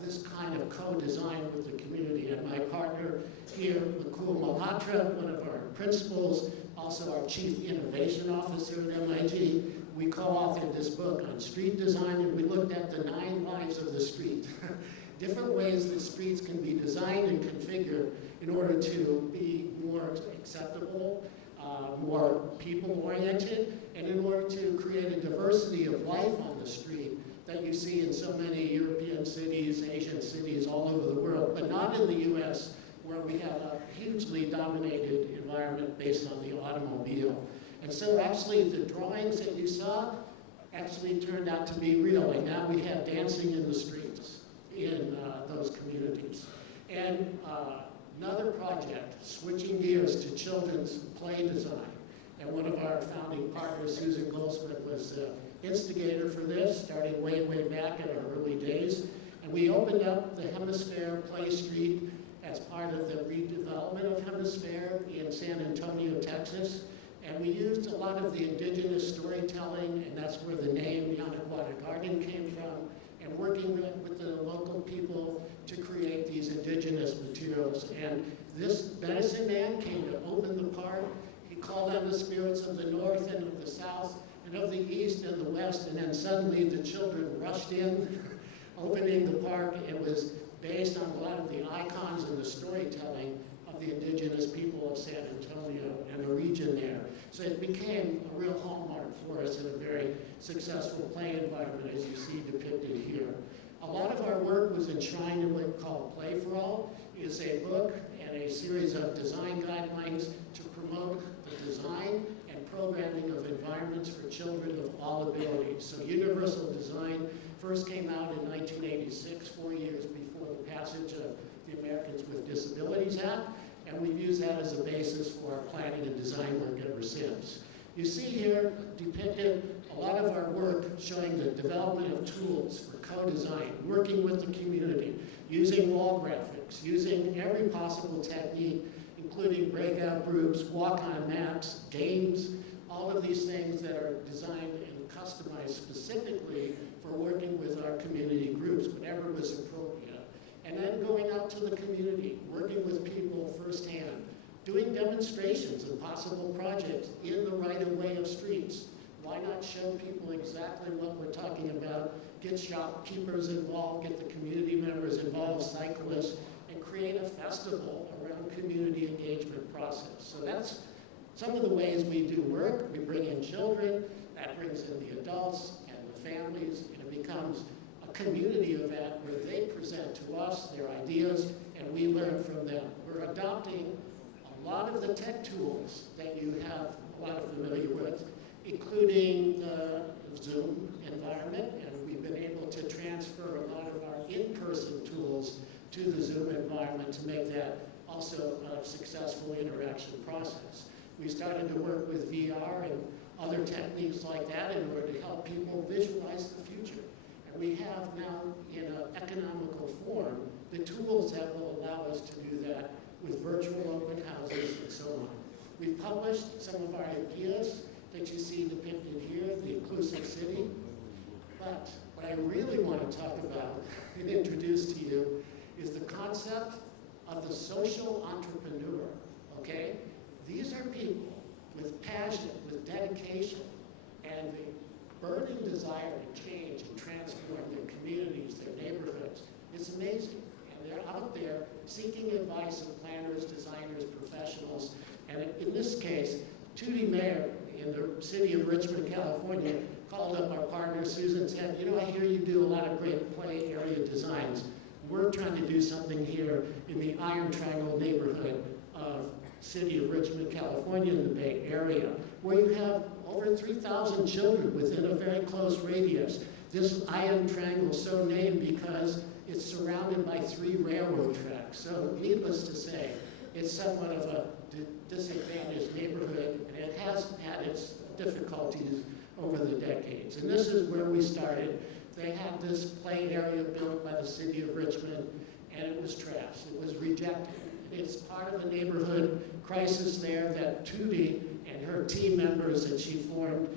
this kind of co-design with the community. And my partner here, Mukul Malhotra, one of our principals, also our Chief Innovation Officer at MIT, we co-authored this book on street design, and we looked at the 9 lives of the street. Different ways that streets can be designed and configured in order to be more acceptable, more people-oriented, and in order to create a diversity of life on the street that you see in so many European cities, Asian cities all over the world, but not in the US, where we have a hugely dominated environment based on the automobile. And so actually the drawings that you saw actually turned out to be real, and now we have dancing in the streets in those communities. And another project, switching gears to children's play design. And one of our founding partners, Susan Goldsmith, was the instigator for this, starting way, way back in our early days. And we opened up the Hemisphere Play Street as part of the redevelopment of Hemisphere in San Antonio, Texas. And we used a lot of the indigenous storytelling, and that's where the name Yanaguata Garden came from, and working with the local people to create these indigenous materials. And this medicine man came to open the park. He called on the spirits of the north and of the south and of the east and the west, and then suddenly the children rushed in, opening the park. It was based on a lot of the icons and the storytelling of the indigenous people of San Antonio and the region there. So it became a real hallmark for us in a very successful play environment, as you see depicted here. A lot of our work was enshrined in what we call Play for All. It's a book and a series of design guidelines to promote the design and programming of environments for children of all abilities. So universal design first came out in 1986, 4 years before the passage of the Americans with Disabilities Act, and we've used that as a basis for our planning and design work ever since. You see here depicted a lot of our work showing the development of tools for co-design, working with the community, using wall graphics, using every possible technique, including breakout groups, walk-on maps, games, all of these things that are designed and customized specifically for working with our community groups, whenever was appropriate. And then going out to the community, working with people firsthand, doing demonstrations of possible projects in the right-of-way of streets. Why not show people exactly what we're talking about, get shopkeepers involved, get the community members involved, cyclists, and create a festival around community engagement process. So that's some of the ways we do work. We bring in children, that brings in the adults and the families, and it becomes a community event where they present to us their ideas and we learn from them. We're adopting a lot of the tech tools that you have a lot of familiar with, including the Zoom environment, and we've been able to transfer a lot of our in-person tools to the Zoom environment to make that also a successful interaction process. We started to work with VR and other techniques like that in order to help people visualize the future. And we have now, in an economical form, the tools that will allow us to do that with virtual open houses and so on. We've published some of our ideas that you see depicted here, the inclusive city. But what I really want to talk about and introduce to you is the concept of the social entrepreneur, okay? These are people with passion, with dedication, and the burning desire to change and transform their communities, their neighborhoods. It's amazing. And they're out there seeking advice of planners, designers, professionals. And in this case, Tootie Mayer in the city of Richmond, California, called up our partner Susan and said, you know, I hear you do a lot of great play area designs. We're trying to do something here in the Iron Triangle neighborhood of city of Richmond, California, in the Bay Area, where you have over 3,000 children within a very close radius. This Iron Triangle is so named because it's surrounded by 3 railroad tracks. So needless to say, it's somewhat of a disadvantaged neighborhood, and it has had its difficulties over the decades. And this is where we started. They had this play area built by the city of Richmond, and it was trashed. It was rejected. It's part of a neighborhood crisis there that Tootie and her team members that she formed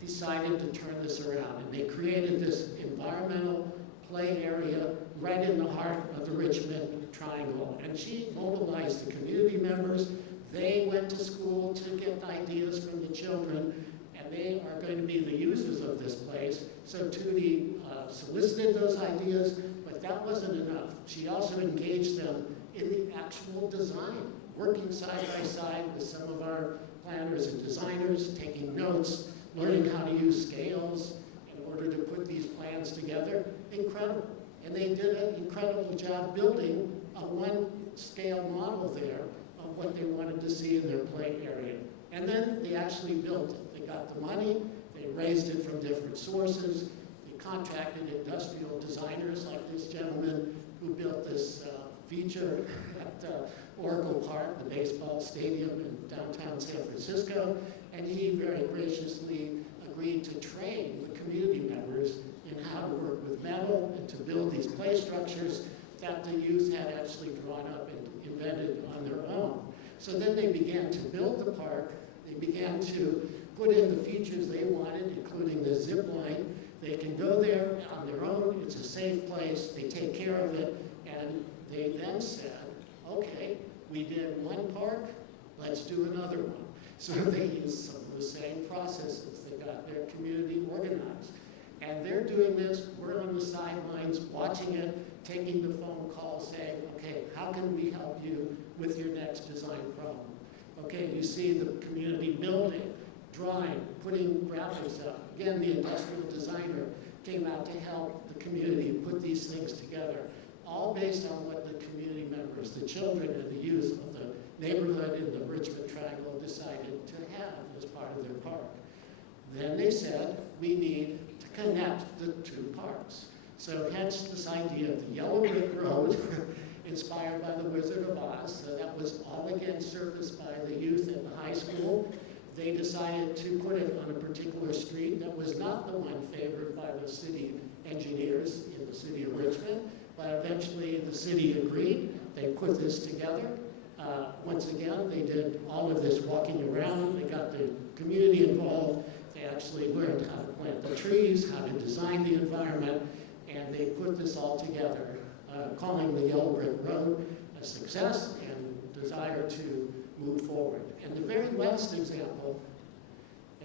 decided to turn this around. And they created this environmental play area right in the heart of the Richmond Triangle. And she mobilized the community members. They went to school to get ideas from the children, and they are going to be the users of this place. So Tootie solicited those ideas, but that wasn't enough. She also engaged them in the actual design, working side by side with some of our planners and designers, taking notes, learning how to use scales in order to put these plans together. Incredible. And they did an incredible job building a one-scale model there of what they wanted to see in their play area. And then they actually built it. They got the money, they raised it from different sources, they contracted industrial designers like this gentleman who built this feature at Oracle Park, the baseball stadium in downtown San Francisco, and he very graciously agreed to train the community members in how to work with metal and to build these play structures that the youth had actually drawn up and invented on their own. So then they began to build the park. They began to put in the features they wanted, including the zip line. They can go there on their own. It's a safe place. They take care of it. And they then said, okay, we did one park, let's do another one. So they used some of the same processes. They got their community organized. And they're doing this, we're on the sidelines watching it, taking the phone call saying, okay, how can we help you with your next design problem? Okay, you see the community building, drawing, putting graphics up. Again, the industrial designer came out to help the community put these things together, all based on what the community members, the children and the youth of the neighborhood in the Richmond Triangle decided to have as part of their park. Then they said, we need to connect the two parks. So hence this idea of the Yellow Brick Road, inspired by the Wizard of Oz. So that was all again surfaced by the youth at the high school. They decided to put it on a particular street that was not the one favored by the city engineers in the city of Richmond, but eventually the city agreed. They put this together. Once again, they did all of this walking around. They got the community involved. They actually learned how to plant the trees, how to design the environment, and they put this all together, calling the Yellow Brick Road a success and desire to move forward. And the very last example,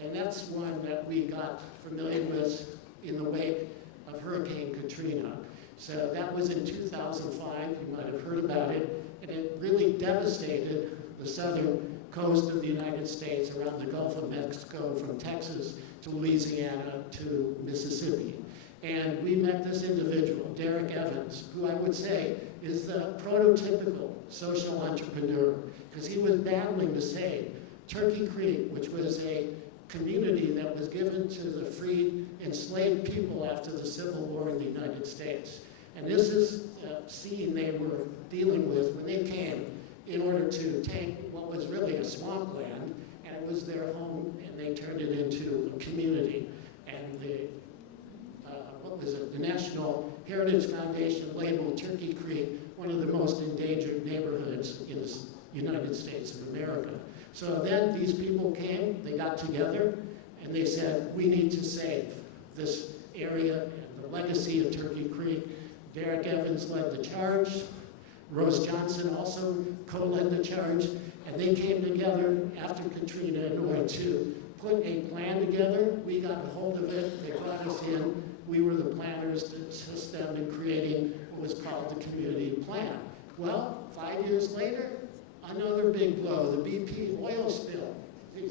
and that's one that we got familiar with in the wake of Hurricane Katrina. So that was in 2005, you might have heard about it, and it really devastated the southern coast of the United States around the Gulf of Mexico, from Texas to Louisiana to Mississippi. And we met this individual, Derek Evans, who I would say is the prototypical social entrepreneur, because he was battling to save Turkey Creek, which was a community that was given to the freed enslaved people after the Civil War in the United States. And this is a scene they were dealing with when they came in order to take what was really a swampland, and it was their home, and they turned it into a community. And the the National Heritage Foundation labeled Turkey Creek one of the most endangered neighborhoods in the United States of America. So then these people came, they got together, and they said, we need to save this area and the legacy of Turkey Creek. Derek Evans led the charge. Rose Johnson also co-led the charge, and they came together after Katrina in order to put a plan together. We got a hold of it, they brought us in. We were the planners to assist them in creating what was called the community plan. Well, 5 years later, another big blow, the BP oil spill.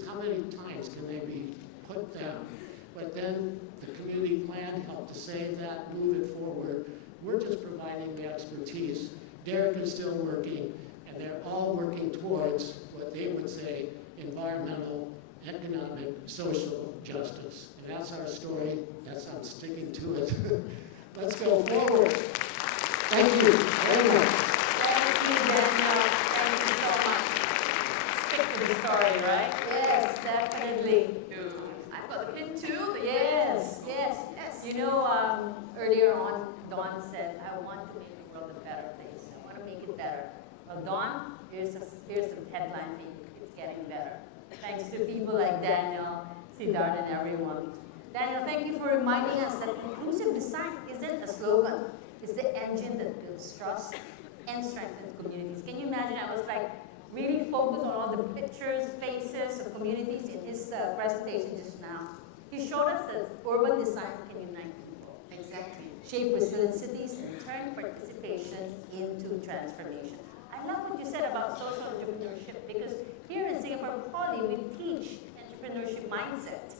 How many times can they be put down? But then the community plan helped to save that, move it forward. We're just providing the expertise. Derek is still working, and they're all working towards what they would say environmental, economic, social justice. And that's our story. That's how I'm sticking to it. Let's go forward. Thank you very much. Thank you, Daniel. Thank you so much. Stick to the story, right? Yes, definitely. I've got the pin too. Yes, yes. You know, earlier on, Dawn said, I want to make the world a better place. I want to make it better. Well, Dawn, here's the headline thing. It's getting better. Thanks to people like Daniel, Siddharth, and everyone. Daniel, thank you for reminding us that inclusive design isn't a slogan. It's the engine that builds trust and strengthens communities. Can you imagine? I was like really focused on all the pictures, faces of communities in his presentation just now. He showed us that urban design can unite people. Exactly. Shape resilient cities and turn participation into transformation. I love what you said about social entrepreneurship, because here in Singapore Poly, we teach entrepreneurship mindset.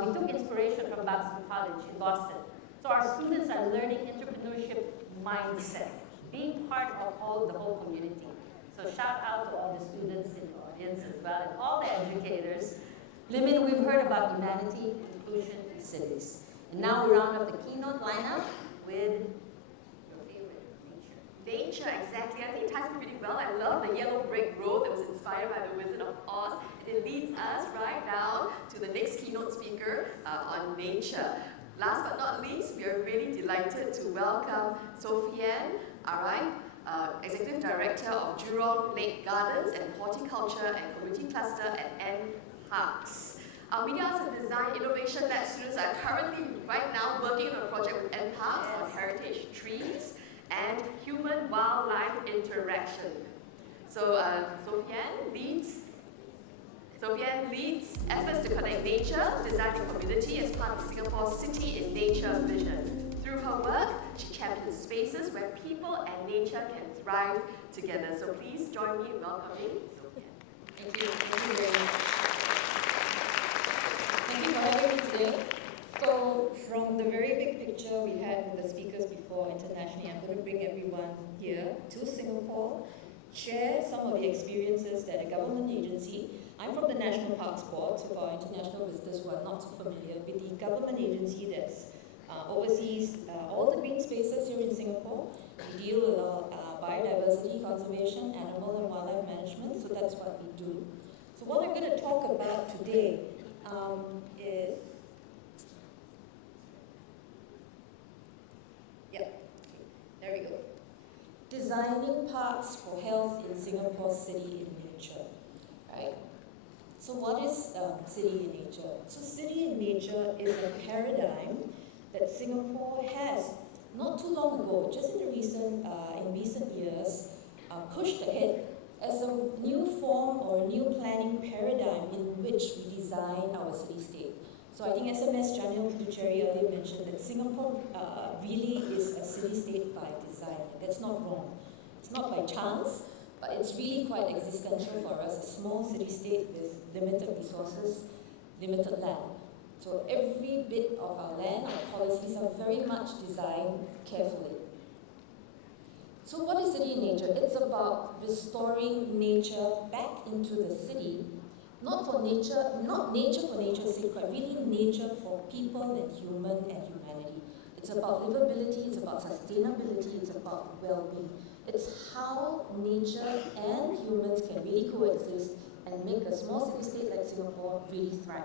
We took inspiration from Babson College in Boston. So our students are learning entrepreneurship mindset, being part of the whole community. So shout out to all the students in audience as well, and all the educators. Limit, we've heard about humanity, inclusion, and cities. And now we round up the keynote lineup with your favorite, nature. Nature, exactly. I think it ties in really well. I love the yellow brick road that was inspired by the Wizard of Oz. And it leads us right now to the next keynote speaker on nature. Last but not least, we are really delighted to welcome Sophiane, Executive Director of Jurong Lake Gardens and Horticulture and Community Cluster at N Parks. Our Media Arts and Design Innovation Lab students are currently right now working on a project with N Parks on heritage trees and human-wildlife interaction. So Sophiane leads efforts to connect nature, design and community as part of Singapore's City in Nature vision. Through her work, she champions spaces where people and nature can thrive together. So please join me in welcoming Sophiane. Thank you. Thank you very much. Thank you for having me today. So, from the very big picture we had with the speakers before internationally, I'm going to bring everyone here to Singapore, share some of the experiences that a government agency, I'm from the National Parks Board, so for our international visitors who are not so familiar with the government agency that's oversees all the green spaces here in Singapore. We deal with biodiversity conservation, animal and wildlife management, so that's what we do. So what I'm going to talk about today is, there we go. Designing parks for health in Singapore City in Nature, right? So what is City in Nature? So City in Nature is a paradigm that Singapore has not too long ago, just in recent years, pushed ahead as a new form or a new planning paradigm in which we design our city-state. So I think SMS Janil Puducherry earlier mentioned that Singapore really is a city-state by design. That's not wrong. It's not by chance, but it's really quite existential for us, a small city-state with limited resources, limited land. So every bit of our land, our policies are very much designed carefully. So what is City in Nature? It's about restoring nature back into the city, not nature for nature's sake, but really nature for people and humanity. It's about livability, it's about sustainability, it's about well-being. It's how nature and humans can really coexist and make a small city-state like Singapore really thrive.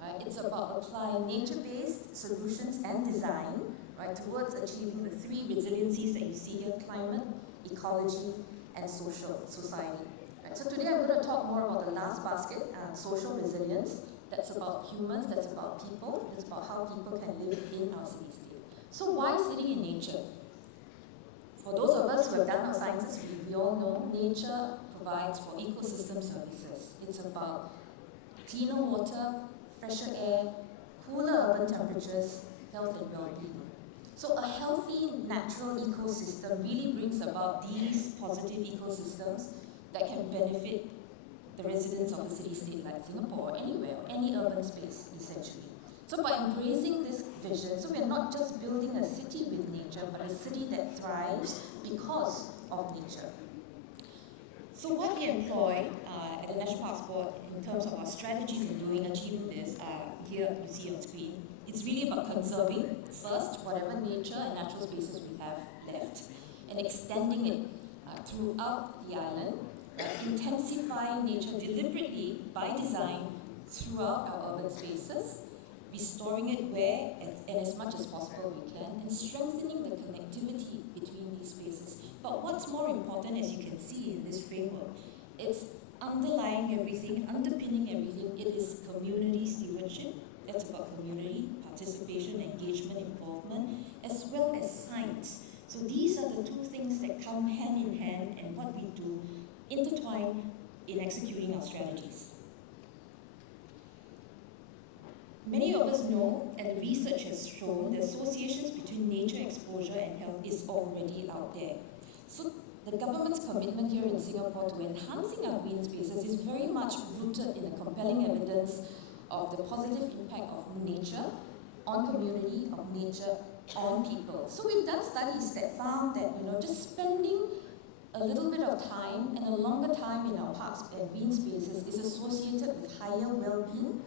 Right? It's about applying nature-based solutions and design, right, towards achieving the three resiliencies that you see here: climate, ecology, and society. Right? So today I'm going to talk more about the last basket, social resilience. That's about humans, that's about people, that's about how people can live in our city-state. So why City in Nature? For those of us who have done our sciences, we all know nature provides for ecosystem services. It's about cleaner water, fresher air, cooler urban temperatures, health and well-being. So a healthy natural ecosystem really brings about these positive ecosystems that can benefit the residents of a city-state like Singapore or anywhere, or any urban space essentially. So by embracing this vision, so we're not just building a city with nature, but a city that thrives because of nature. So what we employ at the National Parks Board in terms of our strategies in achieving this, here you see on screen, it's really about conserving first whatever nature and natural spaces we have left, and extending it throughout the island, intensifying nature deliberately by design throughout our urban spaces, restoring it where and as much as possible we can, and strengthening the connectivity between these spaces. But what's more important, as you can see in this framework, it's underlying everything, underpinning everything. It is community stewardship. That's about community participation, engagement, involvement, as well as science. So these are the two things that come hand in hand, and what we do intertwine in executing our strategies. Many of us know, and research has shown, the associations between nature exposure and health is already out there. So the government's commitment here in Singapore to enhancing our green spaces is very much rooted in the compelling evidence of the positive impact of nature on community, of nature on people. So we've done studies that found that just spending a little bit of time and a longer time in our parks and green spaces is associated with higher well-being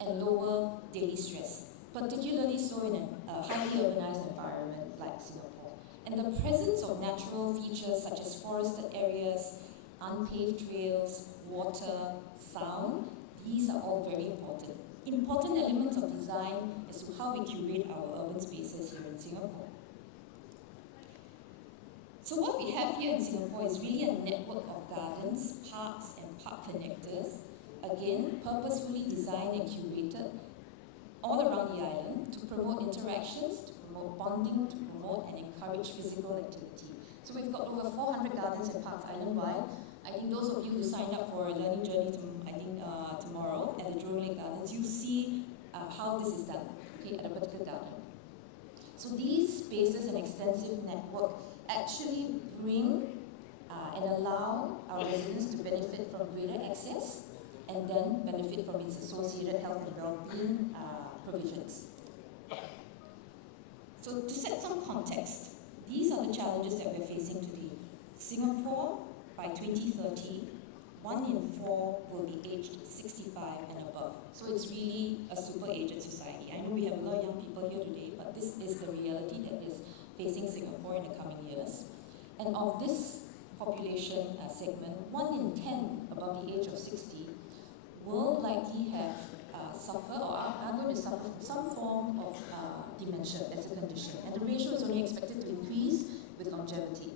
and lower daily stress, particularly so in a highly urbanized environment like Singapore. And the presence of natural features such as forested areas, unpaved trails, water, sound, these are all very important. Important elements of design as to how we curate our urban spaces here in Singapore. So what we have here in Singapore is really a network of gardens, parks, and park connectors, again, purposefully designed and curated all around the island to promote interactions, to promote bonding, to promote and encourage physical activity. So we've got over 400 gardens and parks island-wide. I think those of you who sign up for a learning journey tomorrow at the Jurong Lake Gardens, you see how this is done, okay, at a particular garden. So these spaces and extensive network actually bring and allow our residents to benefit from greater access and then benefit from its associated health and well-being provisions. So to set some context, these are the challenges that we're facing today. Singapore, by 2030, 1 in 4 will be aged 65 and above. So it's really a super aged society. I know we have a lot of young people here today, but this is the reality that is facing Singapore in the coming years. And of this population segment, 1 in 10 above the age of 60 will likely have suffer or are going to suffer from some form of dementia as a condition. And the ratio is only expected to increase with longevity.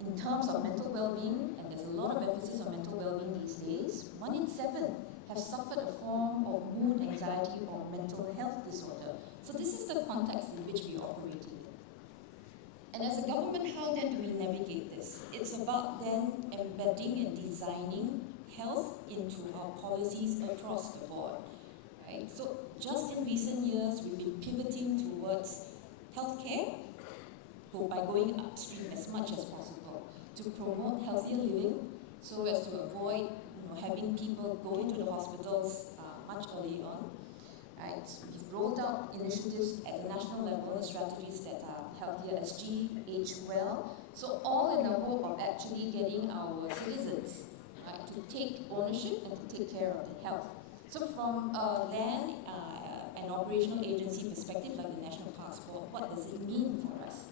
In terms of mental well-being, and there's a lot of emphasis on mental well-being these days, 1 in 7 have suffered a form of mood, anxiety, or mental health disorder. So this is the context in which we operate in. And as a government, how then do we navigate this? It's about then embedding and designing health into our policies across the board. Right? So just in recent years, we've been pivoting towards healthcare by going upstream as much as possible to promote healthier living so as to avoid having people go into the hospitals much early on. Right? So we've rolled out initiatives at the national level, the strategies that are healthier SG, age well. So all in the hope of actually getting our citizens to take ownership and to take care of their health. So from a land and operational agency perspective, like the National Parks Board, what does it mean for us?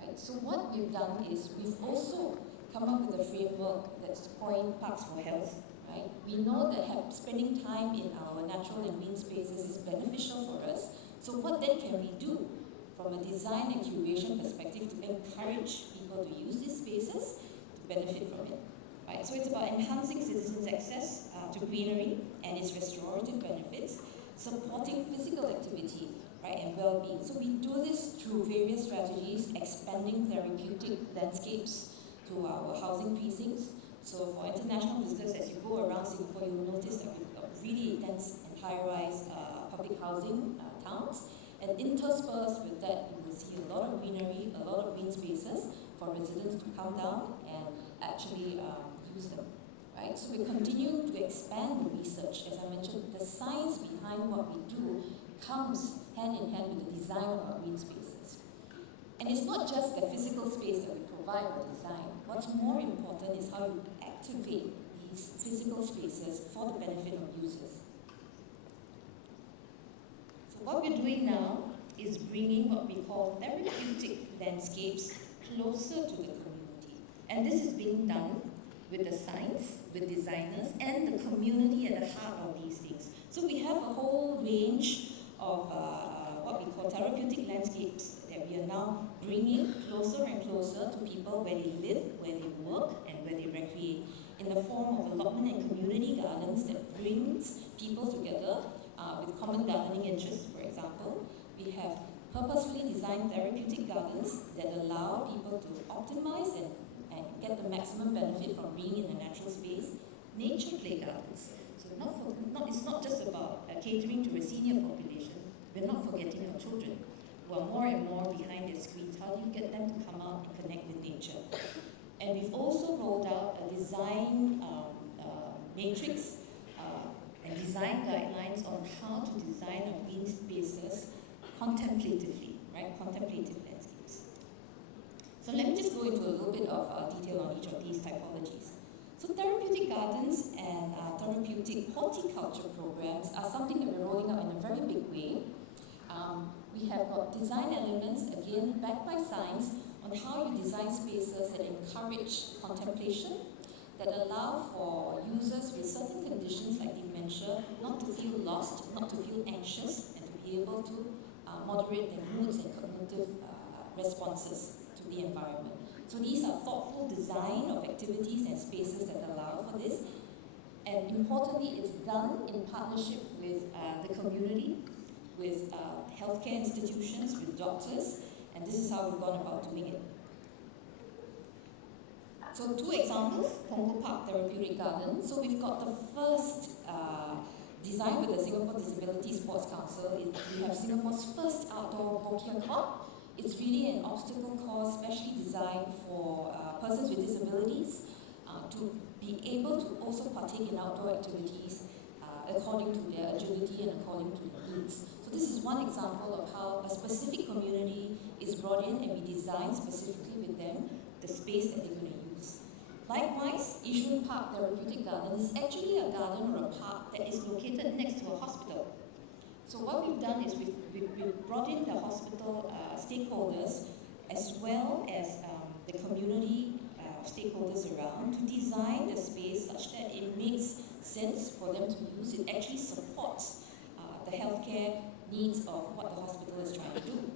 Right? So what we've done is we've also come up with a framework that's coined Parks for Health. Right? We know that spending time in our natural and green spaces is beneficial for us. So what then can we do from a design and curation perspective to encourage people to use these spaces to benefit from it? Right? So it's about enhancing citizens' access to greenery and its restorative benefits, supporting physical activity, right, and well-being. So we do this through various strategies, expanding therapeutic landscapes to our housing precincts. So for international visitors, as you go around Singapore, you'll notice that we've got really dense and high-rise public housing towns. And interspersed with that, you will see a lot of greenery, a lot of green spaces for residents to come down and actually use them. Right? So we continue to expand the research. As I mentioned, the science behind what we do comes hand in hand with the design of our green spaces. And it's not just the physical space that we provide or design. What's more important is how you activate these physical spaces for the benefit of users. So what we're doing now is bringing what we call therapeutic landscapes closer to the community. And this is being done with the science, with designers, and the community at the heart of these things. So we have a whole range of what we call therapeutic landscapes that we are now bringing closer and closer to people where they live, where they work, and where they recreate, in the form of allotment and community gardens that brings people together with common gardening interests, for example. We have purposefully designed therapeutic gardens that allow people to optimize and get the maximum benefit from being in a natural space. Nature play gardens. So it's not just about catering to a senior population. We're not forgetting our children who are more and more behind their screens. How do you get them to come out and connect with nature? And we've also rolled out a design matrix and design guidelines on how to design our green spaces contemplatively, right? Contemplative landscapes. So let me just go into into a little bit of detail on each of these typologies. So therapeutic gardens and therapeutic horticulture programs are something that we're rolling out in a very big way. We have got design elements, again, backed by science, on how you design spaces that encourage contemplation, that allow for users with certain conditions like dementia not to feel lost, not to feel anxious, and to be able to moderate their moods and cognitive responses to the environment. So these are thoughtful design of activities and spaces that allow for this. And importantly, it's done in partnership with the community, with healthcare institutions, with doctors, and this is how we've gone about doing it. So 2 examples, Punggol Park Therapeutic Garden. So we've got the first design with the Singapore Disability Sports Council. We have Singapore's first outdoor boccia court. It's really an obstacle course specially designed for persons with disabilities to be able to also partake in outdoor activities according to their agility and according to their needs. So this is one example of how a specific community is brought in and we design specifically with them the space that they're going to use. Likewise, Yishun Park Therapeutic Garden is actually a garden or a park that is located next to a hospital. So what we've done is we've brought in the hospital stakeholders as well as the community stakeholders around to design the space such that it makes sense for them to use. It actually supports the healthcare needs of what the hospital is trying to do.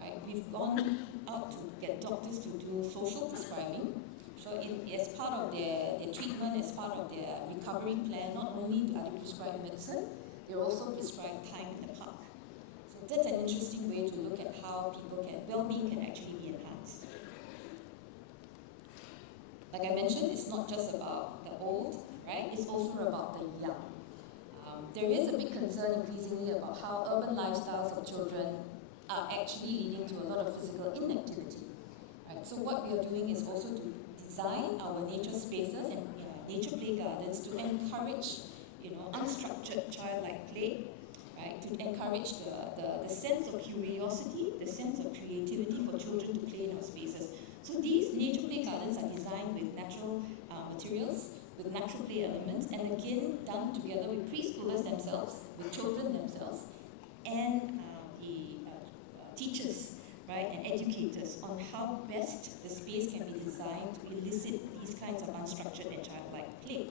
Right? We've gone out to get doctors to do social prescribing. So as part of their treatment, as part of their recovery plan, not only are they prescribed medicine, they're also prescribed time in the park. So that's an interesting way to look at how well-being can actually be enhanced. Like I mentioned, it's not just about the old, right? It's also about the young. There is a big concern increasingly about how urban lifestyles of children are actually leading to a lot of physical inactivity. Right? So what we are doing is also to design our nature spaces and nature play gardens to encourage unstructured childlike play, right? To encourage the sense of curiosity, the sense of creativity for children to play in our spaces. So these nature play gardens are designed with natural materials, with natural play elements, and again done together with preschoolers themselves, with children themselves, and the teachers, right, and educators on how best the space can be designed to elicit these kinds of unstructured and childlike play.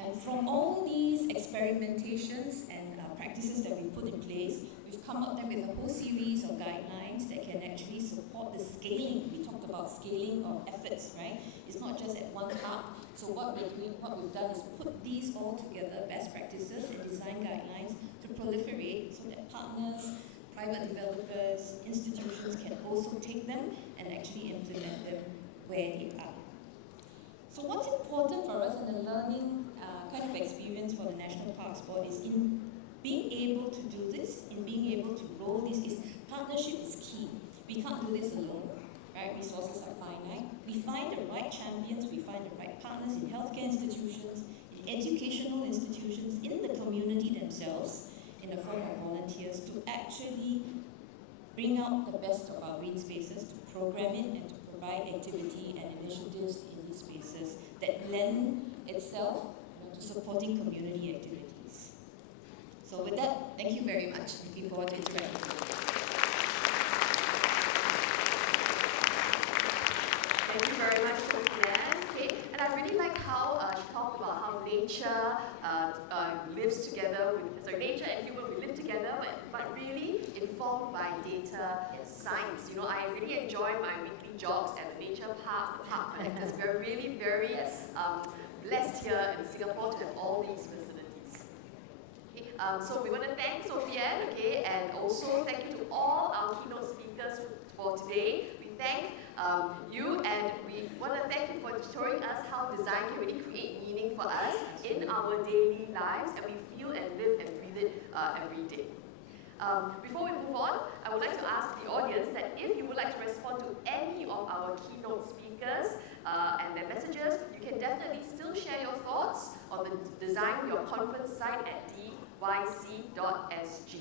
And from all these experimentations and practices that we put in place, we've come up then with a whole series of guidelines that can actually support the scaling. We talked about scaling of efforts, right? It's not just at one park. So what we've done is put these all together, best practices and design guidelines to proliferate so that partners, private developers, institutions can also take them and actually implement them where they are. So what's important for us in the learning kind of experience for the National Parks Board is in being able to do this, in being able to roll this, partnership is key. We can't do this alone, right? Resources are finite. We find the right champions, we find the right partners in healthcare institutions, in educational institutions, in the community themselves, in the form of volunteers, to actually bring out the best of our green spaces, to program it and to provide activity and initiatives in these spaces that lend itself to supporting community activities. So with that, thank you very much. Looking forward to interacting with you. Thank you very much, Sophia. Okay, and I really like how she talked about how nature lives together with nature and human we live together, but really informed by data, science. I really enjoy my weekly jogs at the nature parks, the park connectors. We're really very blessed here in Singapore to have all these facilities. Okay, so we want to thank Sophia, okay, and also thank you to all our keynote speakers for today. We thank you, and we want to thank you for showing us how design can really create meaning for us in our daily lives, and we feel and live and breathe it every day. Before we move on, I would like to ask the audience that if you would like to respond to any of our keynote speakers and their messages, you can definitely still share your thoughts on the Design Your Conference site at dyc.sg.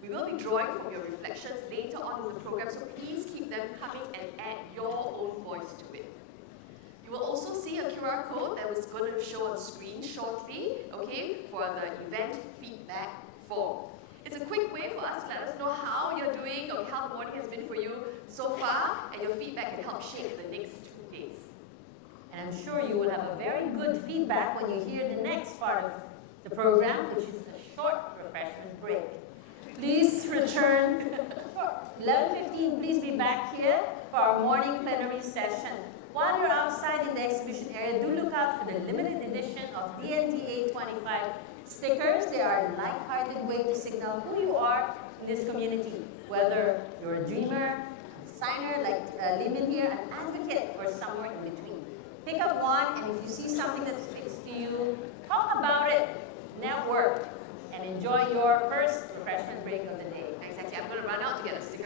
We will be drawing from your reflections later on in the program, so please keep them coming and add your own voice QR code that was going to show on screen shortly, okay, for the event feedback form. It's a quick way for us to let us know how you're doing or how the morning has been for you so far, and your feedback can help shape the next 2 days. And I'm sure you will have a very good feedback when you hear the next part of the program, which is a short refreshment break. Please return 11:15. Please be back here for our morning plenary session. While you're outside in the exhibition area, do look out for the limited edition of DNDA25 stickers. They are a light-hearted way to signal who you are in this community, whether you're a dreamer, a designer like Limin here, an advocate, or somewhere in between. Pick up one, and if you see something that speaks to you, talk about it, network, and enjoy your first refreshment break of the day. Exactly. I'm going to run out to get a sticker.